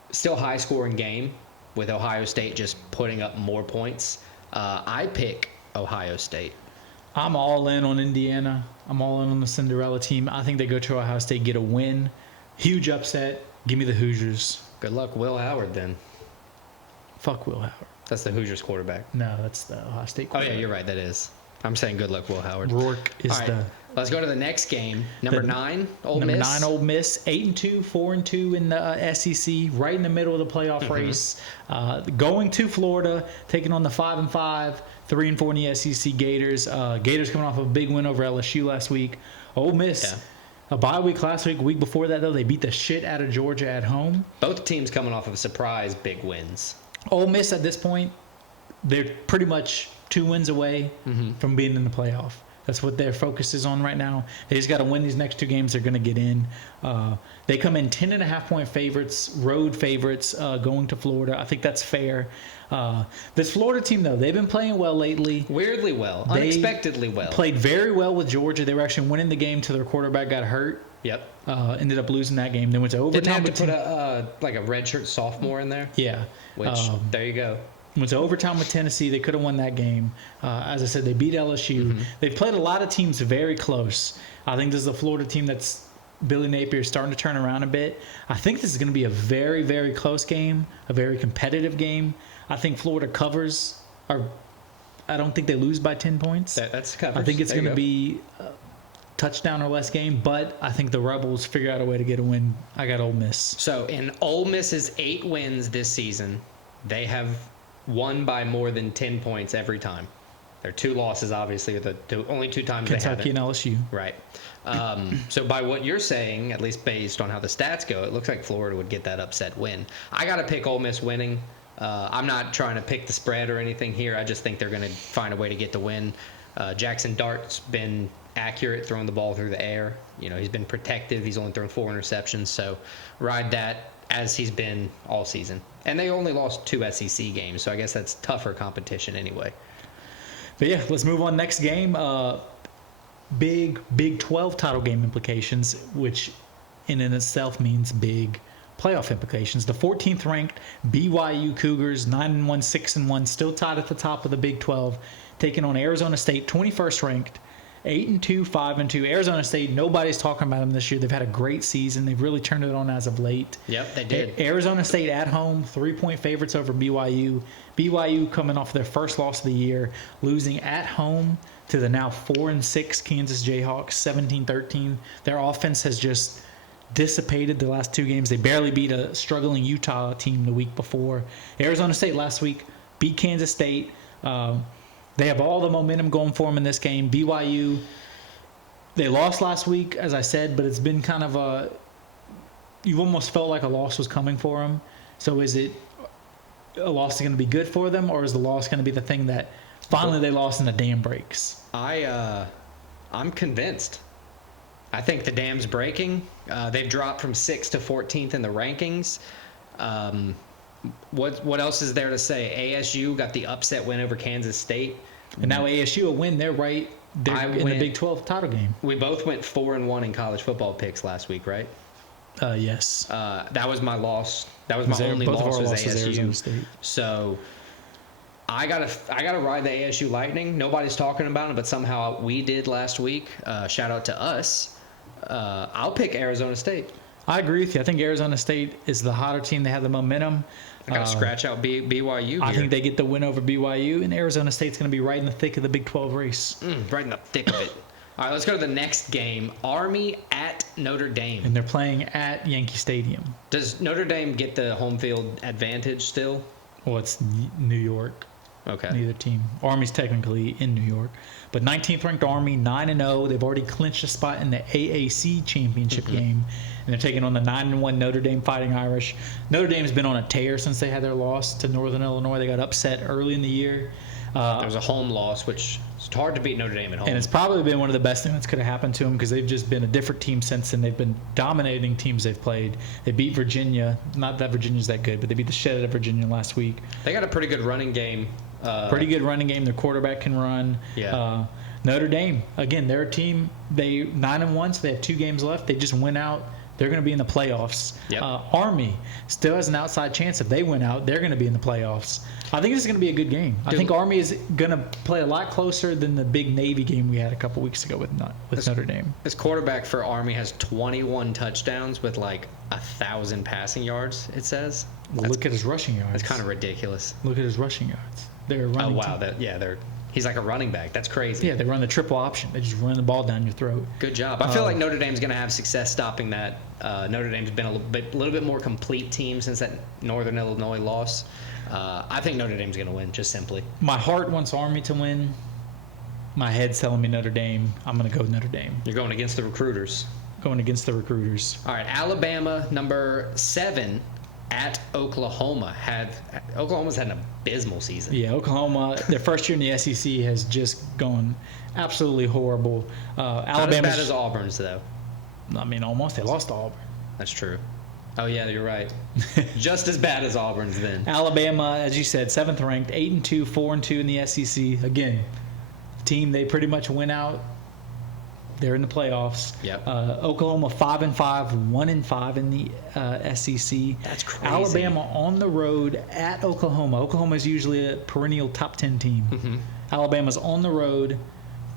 still high-scoring game with Ohio State just putting up more points. I pick Ohio State. I'm all in on Indiana. I'm all in on the Cinderella team. I think they go to Ohio State, get a win. Huge upset. Give me the Hoosiers. Good luck, Will Howard, then. Fuck Will Howard. That's the Hoosiers quarterback. No, that's the Ohio State quarterback. Oh, yeah, you're right. That is. I'm saying good luck, Will Howard. Rourke is All right, let's go to the next game. Number 9, Ole Miss. Number 9, Ole Miss. 8-2, 4-2 in the SEC, right in the middle of the playoff race. Going to Florida, taking on the 5-5, 3-4 in the SEC Gators. Gators coming off of a big win over LSU last week. Ole Miss, a bye week last week. Week before that, though, they beat the shit out of Georgia at home. Both teams coming off of surprise big wins. Ole Miss at this point, they're pretty much 2 wins away from being in the playoff. That's what their focus is on right now. They just got to win these next 2 games. They're going to get in. They come in 10.5-point favorites, road favorites, going to Florida. I think that's fair. This Florida team, though, they've been playing well lately. Weirdly well. Unexpectedly well. Played very well with Georgia. They were actually winning the game till their quarterback got hurt. Yep. Ended up losing that game. They went to overtime. Didn't they have to put a redshirt sophomore in there? Yeah. Which, there you go. Went to overtime with Tennessee. They could have won that game. As I said, they beat LSU. They've played a lot of teams very close. I think this is a Florida team that's Billy Napier starting to turn around a bit. I think this is going to be a very, very close game, a very competitive game. I think Florida covers. I don't think they lose by 10 points. That's covers. I think it's going to be a touchdown or less game, but I think the Rebels figure out a way to get a win. I got Ole Miss. So in Ole Miss's 8 wins this season, they have won by more than 10 points every time. Their 2 losses, obviously, are the only 2 times Kentucky they haven't. and LSU. Right. So by what you're saying, at least based on how the stats go, it looks like Florida would get that upset win. I got to pick Ole Miss winning. I'm not trying to pick the spread or anything here. I just think they're going to find a way to get the win. Jackson Dart's been accurate throwing the ball through the air. You know, he's been protective. He's only thrown 4 interceptions. So ride that as he's been all season. And they only lost 2 SEC games, so I guess that's tougher competition anyway. But yeah, let's move on. Next game, big Big 12 title game implications, which in and itself means big playoff implications. The 14th ranked BYU Cougars, 9-1, 6-1, still tied at the top of the Big 12, taking on Arizona State, 21st ranked, 8-2, 5-2. Arizona State, nobody's talking about them this year. They've had a great season. They've really turned it on as of late. Yep, they did. Arizona State at home, 3-point favorites over BYU. BYU coming off their first loss of the year, losing at home to the now 4-6 Kansas Jayhawks, 17-13. Their offense has just dissipated the last 2 games. They barely beat a struggling Utah team the week before. Arizona State last week beat Kansas State. They have all the momentum going for them in this game. BYU, they lost last week, as I said, but it's been kind of you've almost felt like a loss was coming for them. So is it a loss going to be good for them, or is the loss going to be the thing that finally they lost and the dam breaks? I'm convinced. I think the dam's breaking. They've dropped from 6th to 14th in the rankings. What else is there to say? ASU got the upset win over Kansas State. And now ASU will win. They're in the Big 12 title game. We both went 4-1 in college football picks last week, right? Yes. That was my loss. That was my only both of loss our was losses Arizona ASU. State. So I gotta ride the ASU Lightning. Nobody's talking about it, but somehow we did last week. Shout out to us. I'll pick Arizona State. I agree with you. I think Arizona State is the hotter team. They have the momentum. I gotta scratch out BYU here. I think they get the win over BYU, and Arizona State's going to be right in the thick of the Big 12 race. Right in the thick of it. All right, let's go to the next game. Army at Notre Dame. And they're playing at Yankee Stadium. Does Notre Dame get the home field advantage still? Well, it's New York. Okay. Neither team. Army's technically in New York. But 19th ranked Army, 9-0. They've already clinched a spot in the AAC championship game. And they're taking on the 9-1 Notre Dame Fighting Irish. Notre Dame's been on a tear since they had their loss to Northern Illinois. They got upset early in the year. There was a home loss, which it's hard to beat Notre Dame at home. And it's probably been one of the best things that could have happened to them because they've just been a different team since then. They've been dominating teams they've played. They beat Virginia. Not that Virginia's that good, but they beat the shit out of Virginia last week. They got a pretty good running game. Pretty good running game. Their quarterback can run. Yeah. Notre Dame, again, they're a team. They 9-1, so they have 2 games left. They just went out. They're going to be in the playoffs. Yep. Army still has an outside chance. If they win out, they're going to be in the playoffs. I think this is going to be a good game. I think Army is going to play a lot closer than the big Navy game we had a couple weeks ago with Notre Dame. This quarterback for Army has 21 touchdowns with like 1,000 passing yards, it says. Well, look at his rushing yards. That's kind of ridiculous. Look at his rushing yards. They're running. Oh, wow. He's like a running back. That's crazy. Yeah, they run the triple option. They just run the ball down your throat. Good job. I feel like Notre Dame's going to have success stopping that. Notre Dame's been a little bit more complete team since that Northern Illinois loss. I think Notre Dame's going to win, just simply. My heart wants Army to win. My head's telling me Notre Dame. I'm going to go with Notre Dame. You're going against the recruiters. Going against the recruiters. All right, Alabama, number 7 at Oklahoma. Oklahoma's had an abysmal season. Yeah, Oklahoma, their first year in the SEC has just gone absolutely horrible. Not as bad as Auburn's, though. I mean, almost. They lost to Auburn. That's true. Oh, yeah, you're right. Just as bad as Auburn's then. Alabama, as you said, 7th ranked, 8-2, 4-2 in the SEC. Again, team they pretty much went out. They're in the playoffs. Yep. Oklahoma 5-5, 1-5 in the SEC. That's crazy. Alabama on the road at Oklahoma. Oklahoma is usually a perennial top 10 team. Mm-hmm. Alabama's on the road,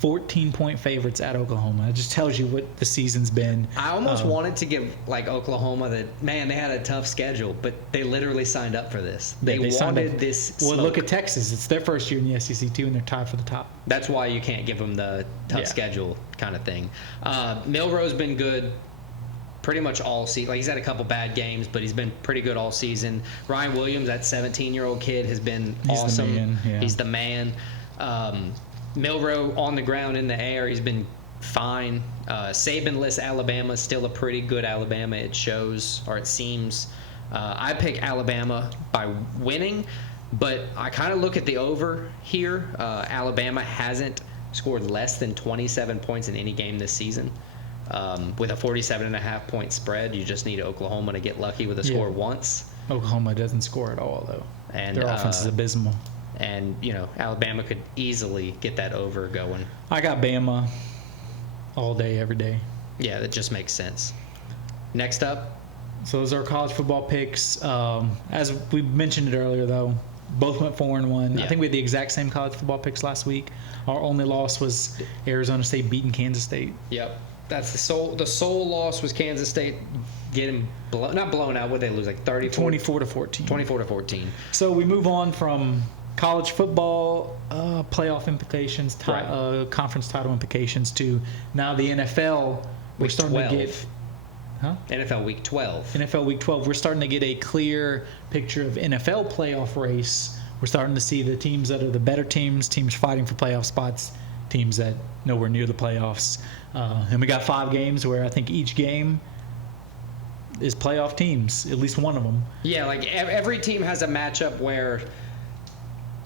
14-point favorites at Oklahoma. It just tells you what the season's been. I almost wanted to give like Oklahoma that, man, they had a tough schedule, but they literally signed up for this. They wanted this smoke. Well, look at Texas. It's their first year in the SEC too, and they're tied for the top. That's why you can't give them the tough schedule kind of thing. Milrow's been good pretty much all season. Like, he's had a couple bad games, but he's been pretty good all season. Ryan Williams, that 17-year-old kid, has been awesome. The man, yeah. He's the man. Milrow on the ground in the air, he's been fine. Saban-less Alabama, still a pretty good Alabama, it shows, or it seems. I pick Alabama by winning, but I kind of look at the over here. Alabama hasn't scored less than 27 points in any game this season. With a 47.5-point spread, you just need Oklahoma to get lucky with a score once. Oklahoma doesn't score at all, though. And their offense is abysmal. And, Alabama could easily get that over going. I got Bama all day, every day. Yeah, that just makes sense. Next up. So those are our college football picks. As we mentioned it earlier, though, both went 4-1. Yeah. I think we had the exact same college football picks last week. Our only loss was Arizona State beating Kansas State. Yep. That's the sole loss was Kansas State getting not blown out. What did they lose, like 24-14. 24-14. So we move on from college football playoff implications, conference title implications to now the NFL. We're starting 12. to get NFL Week 12. NFL Week 12. We're starting to get a clear picture of NFL playoff race. We're starting to see the teams that are the better teams fighting for playoff spots, teams that nowhere near the playoffs. And we got 5 games where I think each game is playoff teams, at least one of them. Yeah, like every team has a matchup where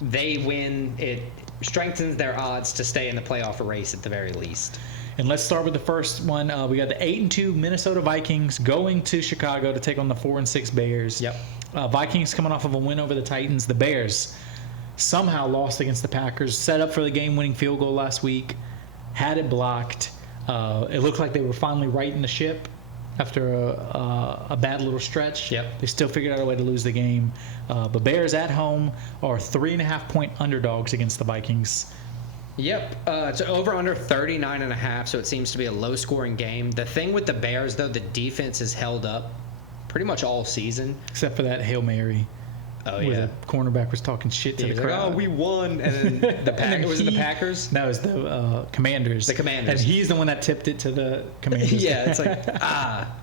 they win. It strengthens their odds to stay in the playoff race at the very least. And let's start with the first one. We got the 8-2 Minnesota Vikings going to Chicago to take on the 4-6 Bears. Yep. Vikings coming off of a win over the Titans. The Bears somehow lost against the Packers, set up for the game-winning field goal last week, had it blocked. It looked like they were finally righting the ship, after a bad little stretch. Yep. They still figured out a way to lose the game. But Bears at home are 3.5-point underdogs against the Vikings. Yep. It's over under 39.5, so it seems to be a low-scoring game. The thing with the Bears, though, the defense is held up pretty much all season. Except for that Hail Mary. Oh, Where yeah. the cornerback was talking shit to He the was like, crowd. oh, we won. And then the Packers. Was it the Packers? No, it was the Commanders. The Commanders. And he's the one that tipped it to the Commanders. Yeah, it's like,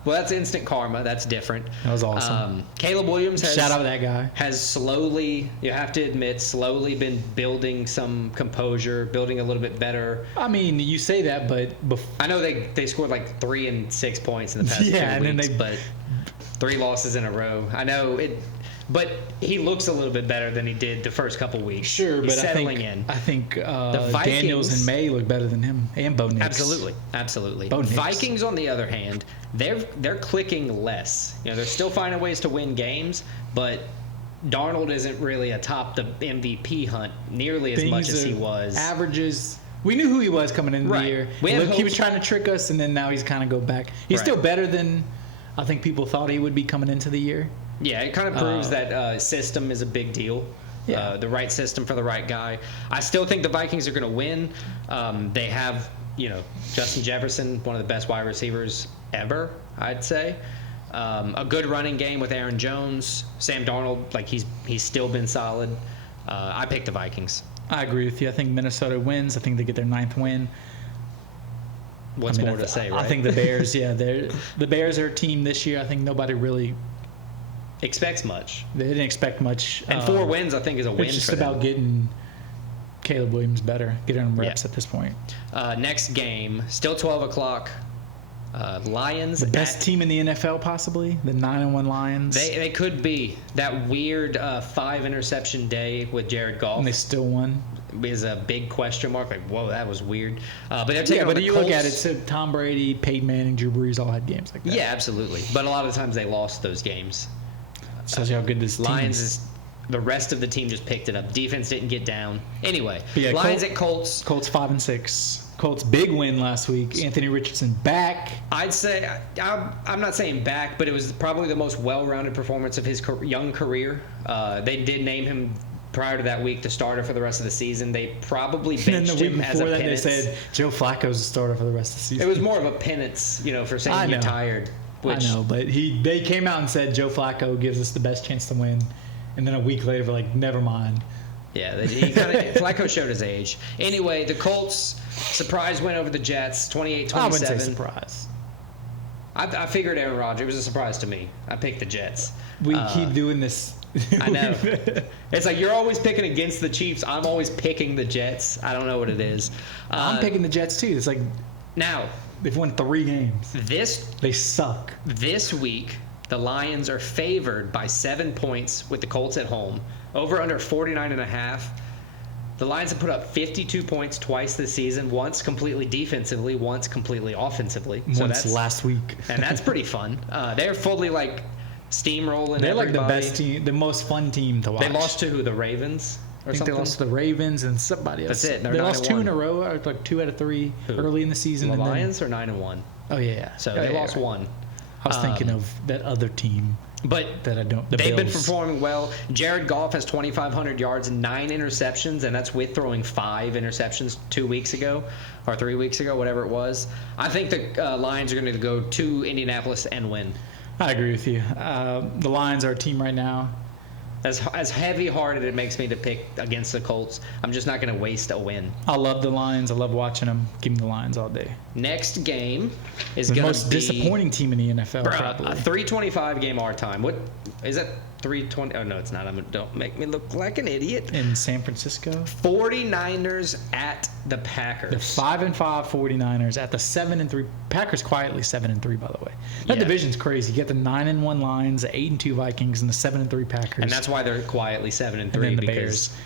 well, that's instant karma. That's different. That was awesome. Caleb Williams Shout out to that guy. has slowly, you have to admit, slowly been building some composure, building a little bit better. I mean, you say that, but I know they scored like 3 and 6 points in the past 2 weeks, but 3 losses in a row. I know it. But he looks a little bit better than he did the first couple weeks. Sure, He's but settling in. I think The Vikings, Daniels and May look better than him, and Bo Nix. Absolutely. Bo Nix. Vikings, on the other hand, they're clicking less. You know, they're still finding ways to win games, but Darnold isn't really atop the MVP hunt nearly as much as he was. Averages. We knew who he was coming into the year. He was trying to trick us, and then now he's kind of go back. He's still better than I think people thought he would be coming into the year. Yeah, it kind of proves that system is a big deal. Yeah. The right system for the right guy. I still think the Vikings are going to win. They have, Justin Jefferson, one of the best wide receivers ever, I'd say. A good running game with Aaron Jones. Sam Darnold, like he's still been solid. I picked the Vikings. I agree with you. I think Minnesota wins. I think they get their 9th win. What's more to say, right? I think the Bears, the Bears are a team this year. I think nobody really expects much. They didn't expect much. And 4 wins, I think, is a win. It's just for them. about getting Caleb Williams better, getting him reps at this point. Next game, still 12 o'clock. Lions. The best team in the NFL, possibly. The 9-1 Lions. They could be. That weird 5 interception day with Jared Goff. And they still won. Is a big question mark. Like, whoa, that was weird. But they're taking on the you Colts. Look at it, so Tom Brady, Peyton Manning, Drew Brees all had games like that. Yeah, absolutely. But a lot of times they lost those games. Shows you how good this Lions team is. The rest of the team just picked it up. Defense didn't get down. Anyway, Lions at Colts. Colts 5-6. Colts big win last week. Anthony Richardson back. I'd say I'm not saying back, but it was probably the most well-rounded performance of his young career. They did name him prior to that week the starter for the rest of the season. They probably benched him as a penance. They said Joe Flacco's the starter for the rest of the season. It was more of a penance, for saying you're tired. I know, but they came out and said Joe Flacco gives us the best chance to win, and then a week later, we're like, never mind. Yeah, Flacco showed his age. Anyway, the Colts surprise win over the Jets, 28-27. I wouldn't say surprise. I figured Aaron Rodgers. It was a surprise to me. I picked the Jets. We keep doing this. I know. It's like you're always picking against the Chiefs. I'm always picking the Jets. I don't know what it is. I'm picking the Jets too. It's like now they've won 3 games. They suck. This week, the Lions are favored by 7 points with the Colts at home. Over under 49.5. The Lions have put up 52 points twice this season. Once completely defensively, once completely offensively. Once last week. And that's pretty fun. They're fully steamrolling. They're everybody. The best team, the most fun team to watch. They lost to who? The Ravens? I think they lost to the Ravens and somebody else. That's it. They lost 2 in a row, or 2 out of 3 early in the season. The Lions are 9-1. Oh yeah. So they lost 1. I was thinking of that other team. But that I don't. They've been performing well. Jared Goff has 2,500 yards and 9 interceptions, and that's with throwing 5 interceptions 2 weeks ago or 3 weeks ago, whatever it was. I think the Lions are going to go to Indianapolis and win. I agree with you. The Lions are a team right now. As heavy-hearted it makes me to pick against the Colts, I'm just not going to waste a win. I love the Lions. I love watching them. Give me the Lions all day. Next game is the going to most disappointing team in the NFL. Probably. A 3:25 game our time. What is that? 3:20? Oh no, it's not. Don't make me look like an idiot. In San Francisco. 49ers at the Packers. The 5-5 49ers at the 7-3. Packers quietly 7-3, by the way. That division's crazy. You get the 9-1 Lions, the 8-2 Vikings, and the 7-3 Packers. And that's why they're quietly 7-3. And then the Bears.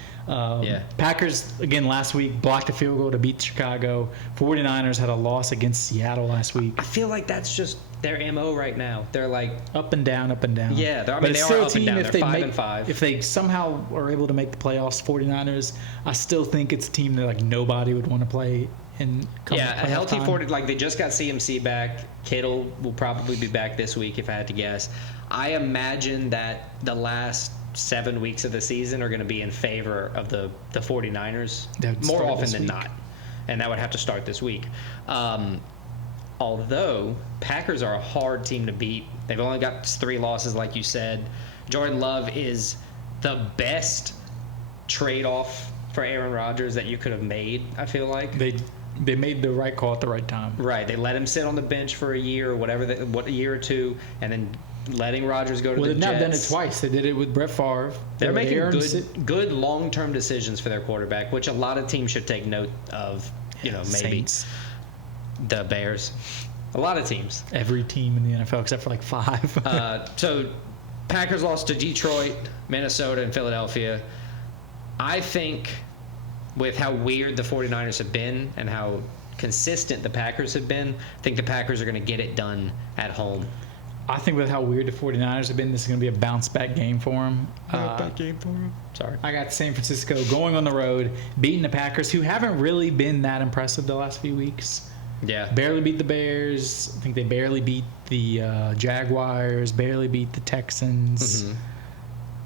Packers, again, last week blocked a field goal to beat Chicago. 49ers had a loss against Seattle last week. I feel like that's just their MO right now. They're like up and down, up and down. Yeah, they are up and down. They're 5-5. If they somehow are able to make the playoffs, 49ers, I still think it's a team that nobody would want to play and A healthy 40. Like they just got CMC back. Kittle will probably be back this week if I had to guess. I imagine that the last 7 weeks of the season are going to be in favor of the 49ers more often than not. And that would have to start this week. Although Packers are a hard team to beat. They've only got 3 losses, like you said. Jordan Love is the best trade-off for Aaron Rodgers that you could have made, I feel like. They made the right call at the right time. Right. They let him sit on the bench for a year or whatever, a year or two, and then letting Rodgers go to the Jets. Well, they've now done it twice. They did it with Brett Favre. They're making good long-term decisions for their quarterback, which a lot of teams should take note of. Maybe Saints. The Bears. A lot of teams. Every team in the NFL except for like 5. So Packers lost to Detroit, Minnesota, and Philadelphia. I think with how weird the 49ers have been and how consistent the Packers have been, I think the Packers are going to get it done at home. I think with how weird the 49ers have been, this is going to be a bounce-back game for them. Sorry. I got San Francisco going on the road, beating the Packers, who haven't really been that impressive the last few weeks. Yeah. Barely beat the Bears. I think they barely beat the Jaguars, barely beat the Texans. Mm-hmm.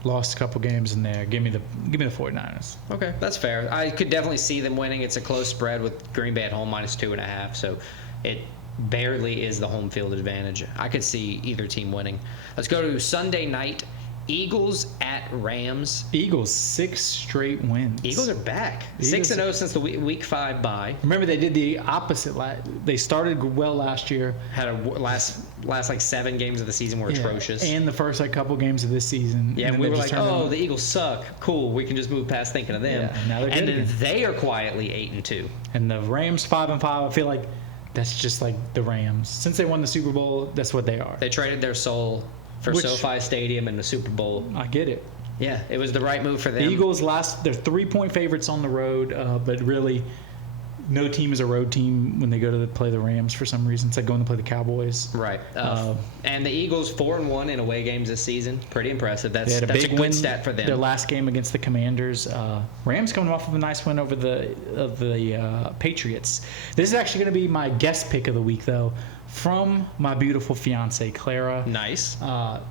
Lost a couple games in there. Give me the 49ers. Okay, that's fair. I could definitely see them winning. It's a close spread with Green Bay at home -2.5, so it barely is the home field advantage. I could see either team winning. Let's go to Sunday night. Eagles at Rams. Eagles 6 straight wins. Eagles are back. 6-0 since the week 5 bye. Remember, they did the opposite. They started well last year. Had a last like 7 games of the season were atrocious. And the first couple games of this season. Yeah, and we were like, the Eagles suck. Cool, we can just move past thinking of them. Yeah, now they're good then again. they are quietly 8-2. And the Rams 5-5. I feel like that's just like the Rams. Since they won the Super Bowl, that's what they are. They traded their soul for SoFi Stadium and the Super Bowl. I get it. Yeah, it was the right move for them. The Eagles they're 3-point favorites on the road, but really no team is a road team when they go to play the Rams for some reason. It's like going to play the Cowboys. Right. And the Eagles 4-1 in away games this season. Pretty impressive. That's a good win, stat for them. Their last game against the Commanders. Rams coming off of a nice win over the Patriots. This is actually going to be my guest pick of the week, though, from my beautiful fiance Clara. Nice.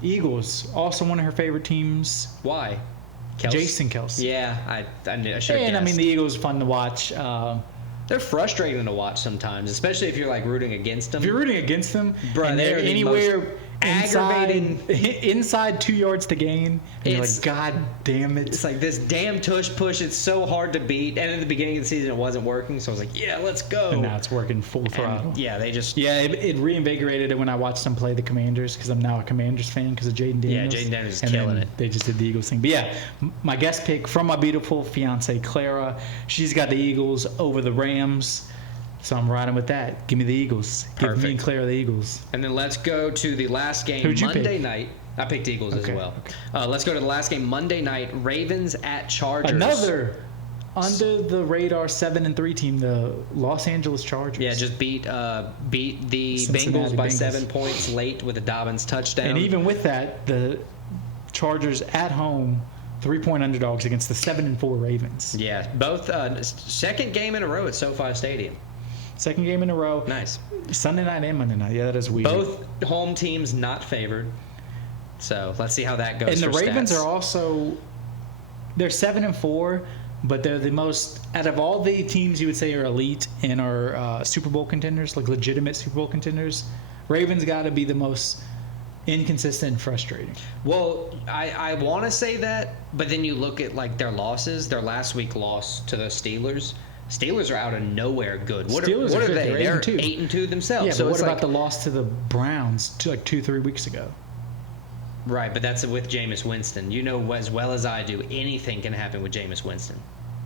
Eagles, also one of her favorite teams. Why? Jason Kelce. Yeah, I should have guessed. I mean, the Eagles are fun to watch. They're frustrating to watch sometimes, especially if you're like rooting against them. If you're rooting against them, bro, and they're anywhere aggravating inside 2 yards to gain, and you're like, God damn it! It's like this damn tush push. It's so hard to beat. And at the beginning of the season, it wasn't working. So I was like, yeah, let's go. And now it's working full throttle. And yeah, they just it reinvigorated it when I watched them play the Commanders because I'm now a Commanders fan because of Jaden Daniels. Yeah, Jaden Daniels is killing it. They just did the Eagles thing. But yeah, my guest pick from my beautiful fiance Clara. She's got the Eagles over the Rams. So I'm riding with that. Give me the Eagles. Give me and Clara the Eagles. And then let's go to the last game Monday night. I picked Eagles as well. Okay. Let's go to the last game Monday night. Ravens at Chargers. Another under the radar 7-3 team, the Los Angeles Chargers. Yeah, just beat the Bengals by 7 points late with a Dobbins touchdown. And even with that, the Chargers at home 3-point underdogs against the 7-4 Ravens. Yeah, both second game in a row at SoFi Stadium. Second game in a row. Nice. Sunday night and Monday night. Yeah, that is weird. Both home teams not favored. So let's see how that goes. And the Ravens are also, they're 7-4, but they're the most, out of all the teams you would say are elite and are Super Bowl contenders, like legitimate Super Bowl contenders, Ravens got to be the most inconsistent and frustrating. Well, I want to say that, but then you look at like their losses. Their last week loss to the Steelers. Steelers are out of nowhere good. What are they? They're 8-2 themselves. Yeah, so what about the loss to the Browns 2-3 weeks ago? Right, but that's with Jameis Winston. You know as well as I do, anything can happen with Jameis Winston.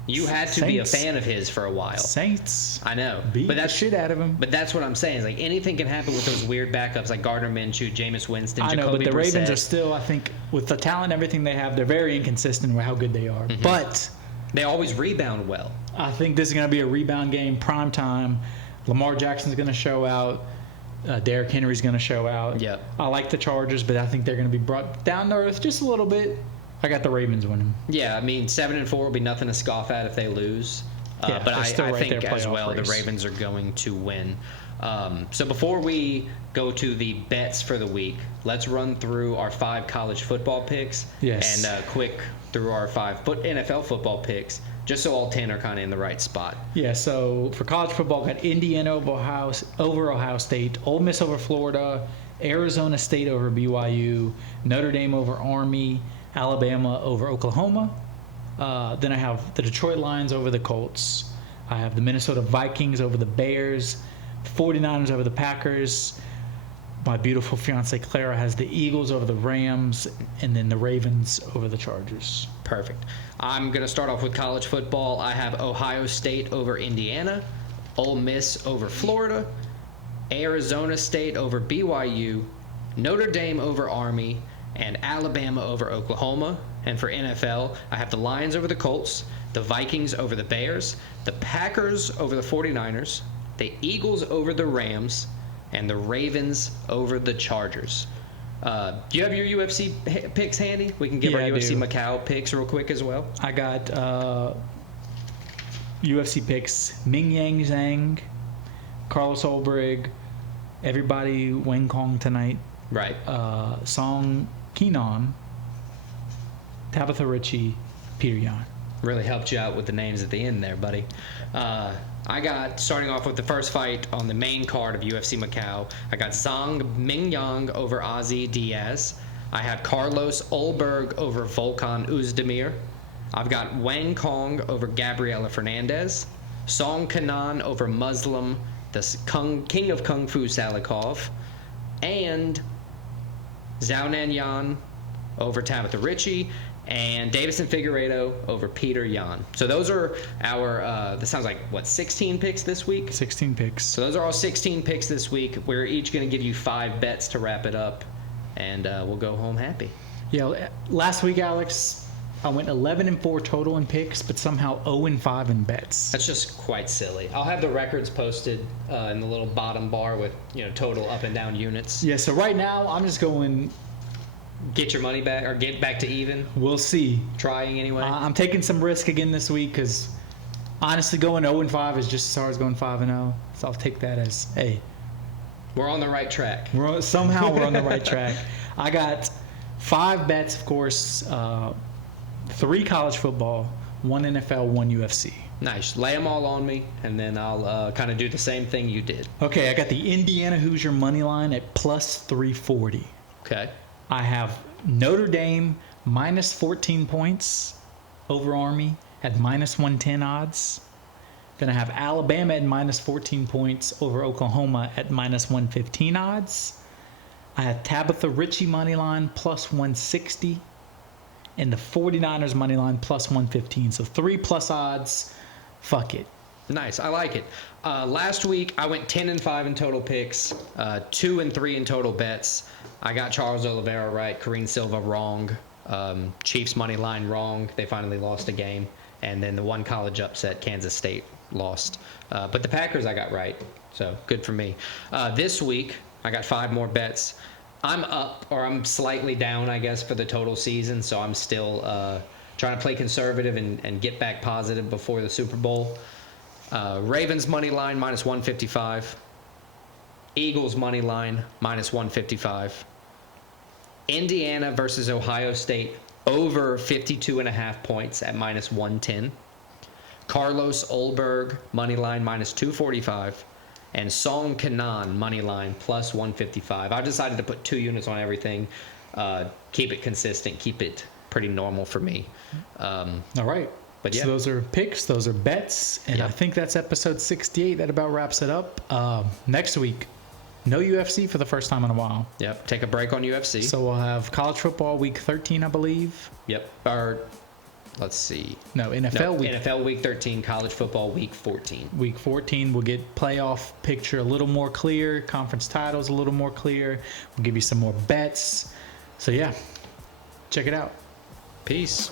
You had to be a fan of his for a while. Saints. I know. Beat the shit out of him. But that's what I'm saying. Is like anything can happen with those weird backups like Gardner Minshew, Jameis Winston, I know, Jacoby but the Brissett. Ravens are still, I think, with the talent and everything they have, they're very inconsistent with how good they are. Mm-hmm. But they always rebound well. I think this is going to be a rebound game, prime time. Lamar Jackson's going to show out. Derrick Henry's going to show out. Yep. I like the Chargers, but I think they're going to be brought down to earth just a little bit. I got the Ravens winning. Yeah, I mean 7-4 will be nothing to scoff at if they lose. Yeah, but they're still I right think there, as playoff well the race. Ravens are going to win. So before we go to the bets for the week, let's run through our 5 college football picks. Yes. And quick through our 5 NFL football picks, just so all 10 are kind of in the right spot. Yeah, so for college football, got Indiana over Ohio State, Ole Miss over Florida, Arizona State over BYU, Notre Dame over Army, Alabama over Oklahoma. Then I have the Detroit Lions over the Colts. I have the Minnesota Vikings over the Bears, 49ers over the Packers. My beautiful fiance Clara has the Eagles over the Rams, and then the Ravens over the Chargers. Perfect. I'm going to start off with college football. I have Ohio State over Indiana, Ole Miss over Florida, Arizona State over BYU, Notre Dame over Army, and Alabama over Oklahoma. And for NFL, I have the Lions over the Colts, the Vikings over the Bears, the Packers over the 49ers, the Eagles over the Rams, and the Ravens over the Chargers. Do you have your UFC picks handy? We can give our UFC Macau picks real quick as well. I got UFC picks: Ming Yang Zhang, Carlos Ulbrich, everybody Wang Kong tonight. Right. Song Kenon, Tabitha Ritchie, Peter Yan. Really helped you out with the names at the end there, buddy. I got, starting off with the first fight on the main card of UFC Macau, I got Zhang Mingyang over Ozzy Diaz. I have Carlos Ulberg over Volkan Oezdemir. I've got Wang Kong over Gabriela Fernandez. Song Kanan over Muslim, the King of Kung Fu Salikov. And Zhao Nanyan over Tabitha Ritchie. And Davison Figueiredo over Peter Yan. So those are our, this sounds like, 16 picks this week? 16 picks. So those are all 16 picks this week. We're each going to give you 5 bets to wrap it up, and we'll go home happy. Yeah, last week, Alex, I went 11-4 total in picks, but somehow 0-5 in bets. That's just quite silly. I'll have the records posted in the little bottom bar with, total up and down units. Yeah, so right now, I'm just going... Get your money back, or get back to even. We'll see. Trying anyway. I'm taking some risk again this week because honestly, going 0-5 is just as hard as going 5-0. So I'll take that as, hey, we're on the right track. Somehow we're on the right track. I got 5 bets, of course, 3 college football, 1 NFL, 1 UFC. Nice. Lay them all on me, and then I'll kind of do the same thing you did. Okay, I got the Indiana Hoosier money line at plus 340. Okay. I have Notre Dame minus 14 points over Army at minus 110 odds. Then I have Alabama at minus 14 points over Oklahoma at minus 115 odds. I have Tabitha Ritchie money line plus 160 and the 49ers money line plus 115. So 3+ odds. Fuck it. Nice. I like it. Last week, I went 10-5 in total picks, 2-3 in total bets. I got Charles Oliveira right, Karine Silva wrong, Chiefs money line wrong. They finally lost a game. And then the one college upset, Kansas State lost. But the Packers I got right, so good for me. This week, I got 5 more bets. I'm up, or I'm slightly down, I guess, for the total season, so I'm still trying to play conservative and get back positive before the Super Bowl. Ravens money line minus 155. Eagles money line minus 155. Indiana versus Ohio State over 52.5 points at minus 110. Carlos Ulberg money line minus 245. And Song Kanan money line plus 155. I've decided to put 2 units on everything. Keep it consistent. Keep it pretty normal for me. All right. But yeah. So those are picks, those are bets, and I think that's episode 68. That about wraps it up. Next week, no UFC for the first time in a while. Yep. Take a break on UFC. So we'll have college football week 13, I believe. Yep. Or let's see. No, NFL week. NFL week 13, college football week 14. Week 14, we'll get playoff picture a little more clear, conference titles a little more clear. We'll give you some more bets. So yeah, check it out. Peace.